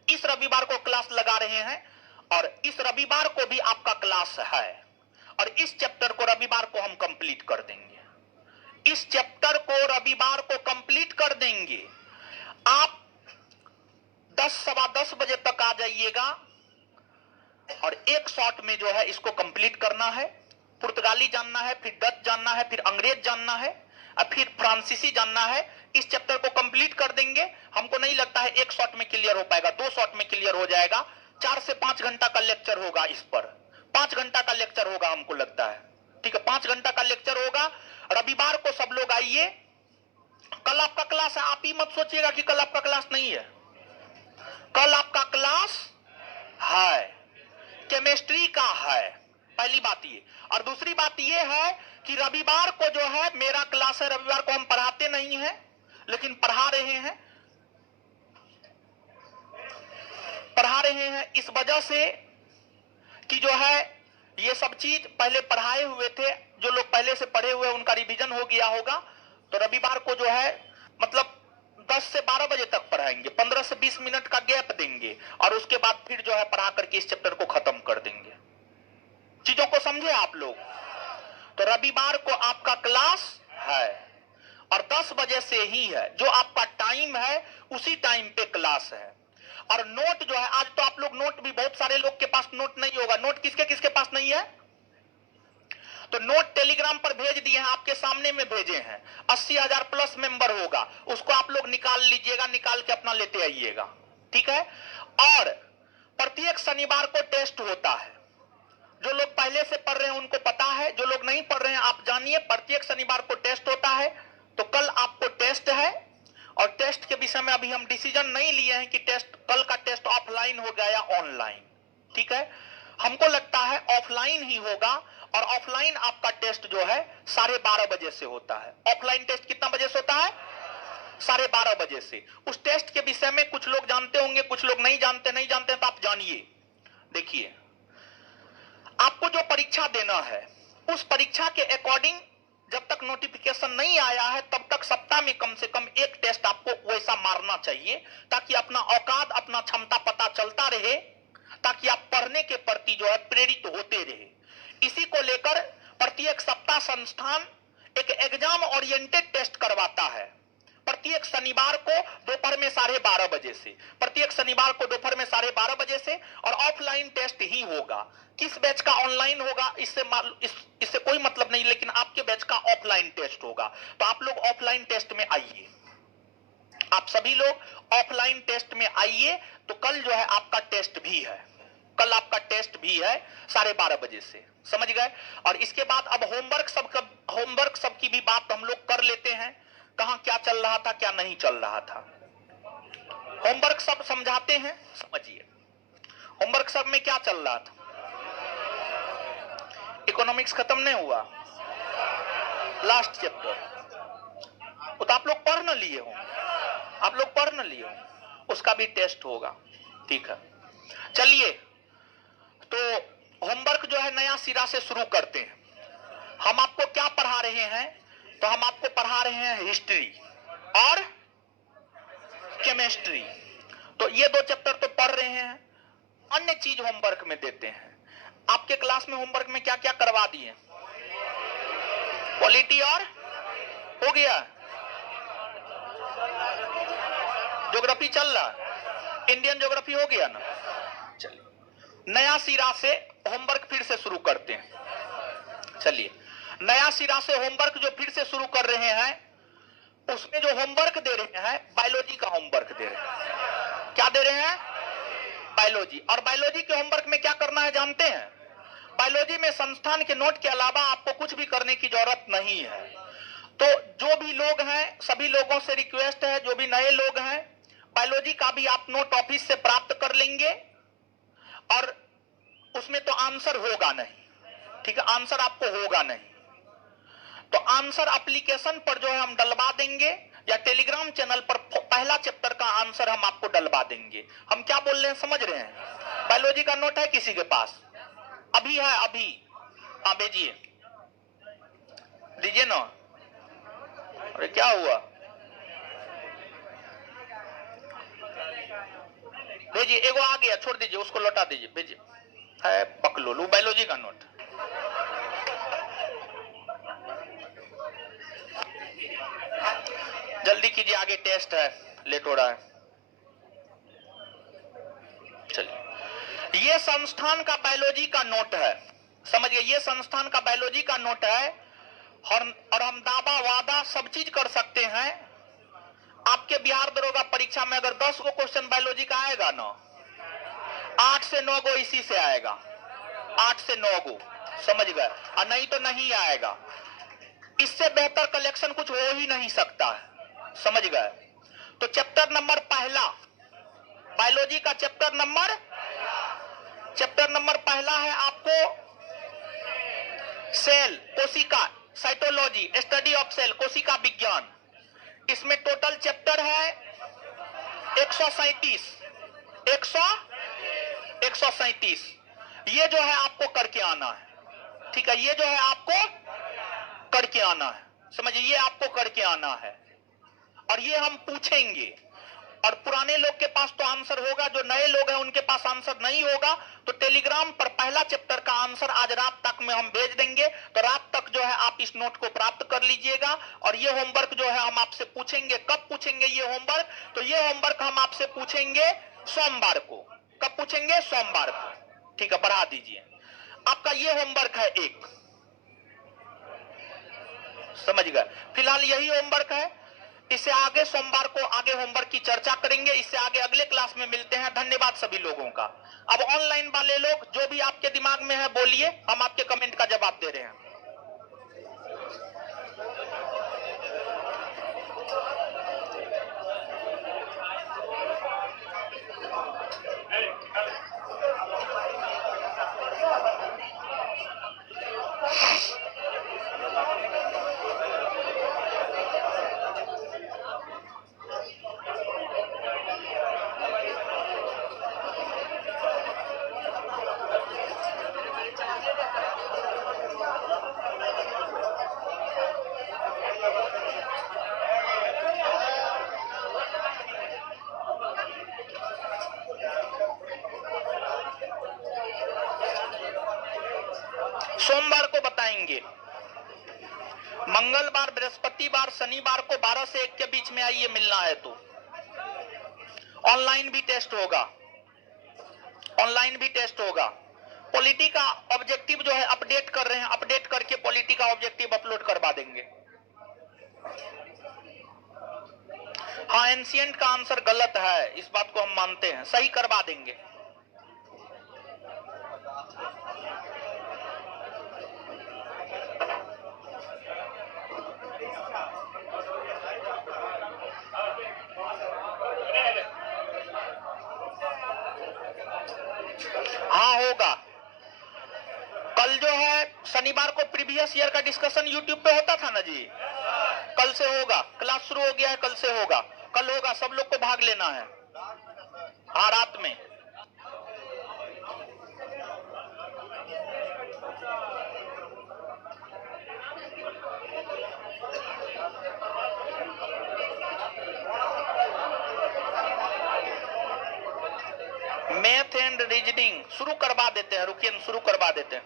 इस रविवार को क्लास लगा रहे हैं और इस रविवार को भी आपका क्लास है। और इस चैप्टर को रविवार को हम कंप्लीट कर देंगे। आप 10 सवा 10 बजे तक आ जाइएगा और एक शॉट में जो है इसको कंप्लीट करना है। पुर्तगाली जानना है, फिर डच जानना है, फिर अंग्रेज जानना है और फिर फ्रांसीसी जानना है। इस चैप्टर को कंप्लीट कर देंगे। हमको नहीं लगता है एक शॉट में क्लियर हो पाएगा, 2 शॉट में क्लियर हो जाएगा। 4 से 5 घंटा का लेक्चर होगा, इस पर 5 घंटा का लेक्चर होगा हमको लगता है। ठीक है, 5 घंटा का लेक्चर होगा। रविवार को सब लोग आइए। कल आपका क्लास है, आप ही मत सोचिएगा कि कल आपका क्लास नहीं है। कल आपका क्लास है, केमिस्ट्री का है, पहली बात ये। और दूसरी बात ये है कि रविवार को जो है मेरा क्लास है। रविवार को हम पढ़ाते नहीं हैं, लेकिन पढ़ा रहे हैं। पढ़ा रहे हैं इस वजह से कि जो है ये सब चीज पहले पढ़ाए हुए थे, जो लोग पहले से पढ़े हुए उनका रिवीजन हो गया होगा। तो रविवार को जो है मतलब 10 से 12 बजे तक पढ़ाएंगे, 15 से 20 मिनट का गैप देंगे और उसके बाद फिर जो है पढ़ा करके इस चैप्टर को खत्म कर देंगे। चीजों को समझे आप लोग? तो रविवार को आपका क्लास है और 10 बजे से ही है, जो आपका टाइम है उसी टाइम पे क्लास है। और नोट जो है, आज तो आप लोग नोट भी, बहुत सारे लोग के पास नोट नहीं होगा। नोट किसके किसके पास नहीं है? तो नोट टेलीग्राम पर भेज दिए हैं, आपके सामने में भेजे हैं। 80,000 प्लस मेंबर होगा, उसको आप लोग निकाल लीजिएगा, निकाल के अपना लेते आइएगा, ठीक है। और प्रत्येक शनिवार को टेस्ट होता है। जो लोग पहले से पढ़ रहे हैं उनको पता है, जो लोग नहीं पढ़ रहे हैं आप जानिए, प्रत्येक शनिवार को टेस्ट होता है। तो कल आपको टेस्ट है और टेस्ट के विषय में अभी हम डिसीजन नहीं लिए हैं कि टेस्ट, कल का टेस्ट ऑफलाइन होगा या ऑनलाइन, ठीक है। हमको लगता है ऑफलाइन ही होगा और ऑफलाइन आपका टेस्ट जो है 12:30 बजे से होता है। ऑफलाइन टेस्ट कितना बजे से होता है? 12:30 बजे से। उस टेस्ट के विषय में कुछ लोग जानते होंगे, कुछ लोग नहीं जानते तो आप जानिए। देखिए, आपको जो परीक्षा देना है उस परीक्षा के अकॉर्डिंग जब तक नोटिफिकेशन नहीं आया है तब तक सप्ताह में कम से कम एक टेस्ट आपको वैसा मारना चाहिए, ताकि अपना औकात, अपना क्षमता पता चलता रहे, ताकि आप पढ़ने के प्रति जो है प्रेरित होते रहे। इसी को लेकर प्रत्येक सप्ताह संस्थान एक एग्जाम ओरिएंटेड टेस्ट करवाता है प्रत्येक शनिवार को दोपहर में 12:30 बजे से, प्रत्येक शनिवार को दोपहर में 12:30 बजे से। और ऑफलाइन टेस्ट ही होगा। किस बैच का ऑनलाइन होगा इससे कोई मतलब नहीं, लेकिन आपके बैच का ऑफलाइन टेस्ट होगा। तो आप लोग ऑफलाइन टेस्ट में आइए, आप सभी लोग ऑफलाइन टेस्ट में आइए। तो कल जो है आपका टेस्ट भी है, कल आपका टेस्ट भी है 12:30 बजे से, समझ गए। और इसके बाद अब होमवर्क सब की भी बात हम लोग कर लेते हैं, कहां क्या चल रहा था क्या नहीं चल रहा था। होमवर्क सब समझाते हैं, समझिए होमवर्क सब में क्या चल रहा था। इकोनॉमिक्स खत्म नहीं हुआ, लास्ट चैप्टर वो तो आप लोग पढ़ न लिए हो, आप लोग पढ़ न लिए हो, उसका भी टेस्ट होगा, ठीक है। चलिए, तो होमवर्क जो है नया सिरा से शुरू करते हैं। हम आपको क्या पढ़ा रहे हैं? तो हम आपको पढ़ा रहे हैं हिस्ट्री और केमिस्ट्री। तो ये 2 चैप्टर तो पढ़ रहे हैं, अन्य चीज होमवर्क में देते हैं। आपके क्लास में होमवर्क में क्या क्या करवा दिए? पॉलिटी और हो गया, ज्योग्राफी चल रहा, इंडियन ज्योग्राफी हो गया ना। चलिए, नया सिरा से होमवर्क फिर से शुरू करते हैं। चलिए, नया सिरा से होमवर्क जो फिर से शुरू कर रहे हैं, उसमें जो होमवर्क दे रहे हैं बायोलॉजी का होमवर्क दे रहे हैं। क्या दे रहे हैं? बायोलॉजी। और बायोलॉजी के होमवर्क में क्या करना है जानते हैं? बायोलॉजी में संस्थान के नोट के अलावा आपको कुछ भी करने की जरूरत नहीं है। तो जो भी लोग हैं, सभी लोगों से रिक्वेस्ट है, जो भी नए लोग हैं, बायोलॉजी का भी आप नोट ऑफिस से प्राप्त कर लेंगे। और उसमें तो आंसर होगा नहीं, ठीक है, आंसर आपको होगा नहीं। तो आंसर एप्लीकेशन पर जो है हम डलवा देंगे, या टेलीग्राम चैनल पर पहला चैप्टर का आंसर हम आपको डलवा देंगे। हम क्या बोल रहे हैं समझ रहे हैं? बायोलॉजी का नोट है किसी के पास? अभी है, अभी आप भेजिए, दीजिए ना। अरे क्या हुआ? भेजिए, एगो आ गया, छोड़ दीजिए, उसको लौटा दीजिए, भेजिए। है पकलोलू बायोलॉजी का नोट। जल्दी कीजिए, आगे टेस्ट है, लेट हो रहा है। चलिए, ये संस्थान का बायोलॉजी का नोट है, समझिए, ये संस्थान का बायोलॉजी का नोट है। और हम दावा वादा सब चीज कर सकते हैं। आपके बिहार दरोगा परीक्षा में अगर 10 गो क्वेश्चन बायोलॉजी का आएगा ना, 8 से 9 गो इसी से आएगा, 8 से 9 गो, समझ गए। और नहीं तो नहीं आएगा। इससे बेहतर कलेक्शन कुछ हो ही नहीं सकता है, समझ गए। तो चैप्टर नंबर पहला, बायोलॉजी का चैप्टर नंबर पहला है आपको सेल, कोशिका, साइटोलॉजी, स्टडी ऑफ सेल, कोशिका विज्ञान। इसमें टोटल चैप्टर है 137, 137 ये जो है आपको करके आना है, ठीक है, ये जो है आपको करके आना है, समझिए, ये आपको करके आना है और ये हम पूछेंगे। और पुराने लोग के पास तो आंसर होगा, जो नए लोग हैं उनके पास आंसर नहीं होगा, तो टेलीग्राम पर पहला चैप्टर का आंसर आज रात तक में हम भेज देंगे, तो रात तक जो है आप इस नोट को प्राप्त कर लीजिएगा। और ये होमवर्क जो है हम आपसे पूछेंगे, कब पूछेंगे ये होमवर्क, तो ये होमवर्क हम आपसे पूछेंगे सोमवार को। कब पूछेंगे? सोमवार को, ठीक है, बढ़ा दीजिए। आपका ये होमवर्क है एक, समझ गए, फिलहाल यही होमवर्क है, इससे आगे सोमवार को आगे होमवर्क की चर्चा करेंगे, इससे आगे अगले क्लास में मिलते हैं। धन्यवाद सभी लोगों का। अब ऑनलाइन वाले लोग जो भी आपके दिमाग में है बोलिए, हम आपके कमेंट का जवाब दे रहे हैं। सोमवार को बताएंगे, मंगलवार, बृहस्पतिवार, शनिवार को 12 से 1 के बीच में आइए, मिलना है तो। ऑनलाइन भी टेस्ट होगा, ऑनलाइन भी टेस्ट होगा। पॉलिटी का ऑब्जेक्टिव जो है अपडेट कर रहे हैं, अपडेट करके पॉलिटी का ऑब्जेक्टिव अपलोड करवा देंगे। हाँ, एंशिएंट का आंसर गलत है, इस बात को हम मानते हैं, सही करवा देंगे। हाँ होगा, कल जो है शनिवार को प्रीवियस ईयर का डिस्कशन यूट्यूब पे होता था ना जी, कल से होगा, क्लास शुरू हो गया है, कल से होगा, कल होगा, सब लोग को भाग लेना है। हाँ, रात में। मैथ एंड रीजनिंग शुरू करवा देते हैं, रुकिए, शुरू करवा देते हैं,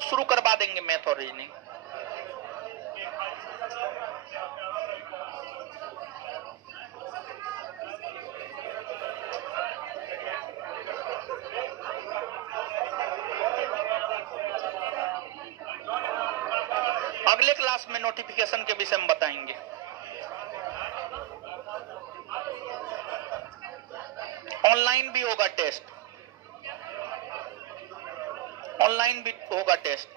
शुरू करवा देंगे मैथ और रीजनिंग। अगले क्लास में नोटिफिकेशन के विषय में बताएंगे। ऑनलाइन भी होगा टेस्ट, ऑनलाइन भी होगा टेस्ट।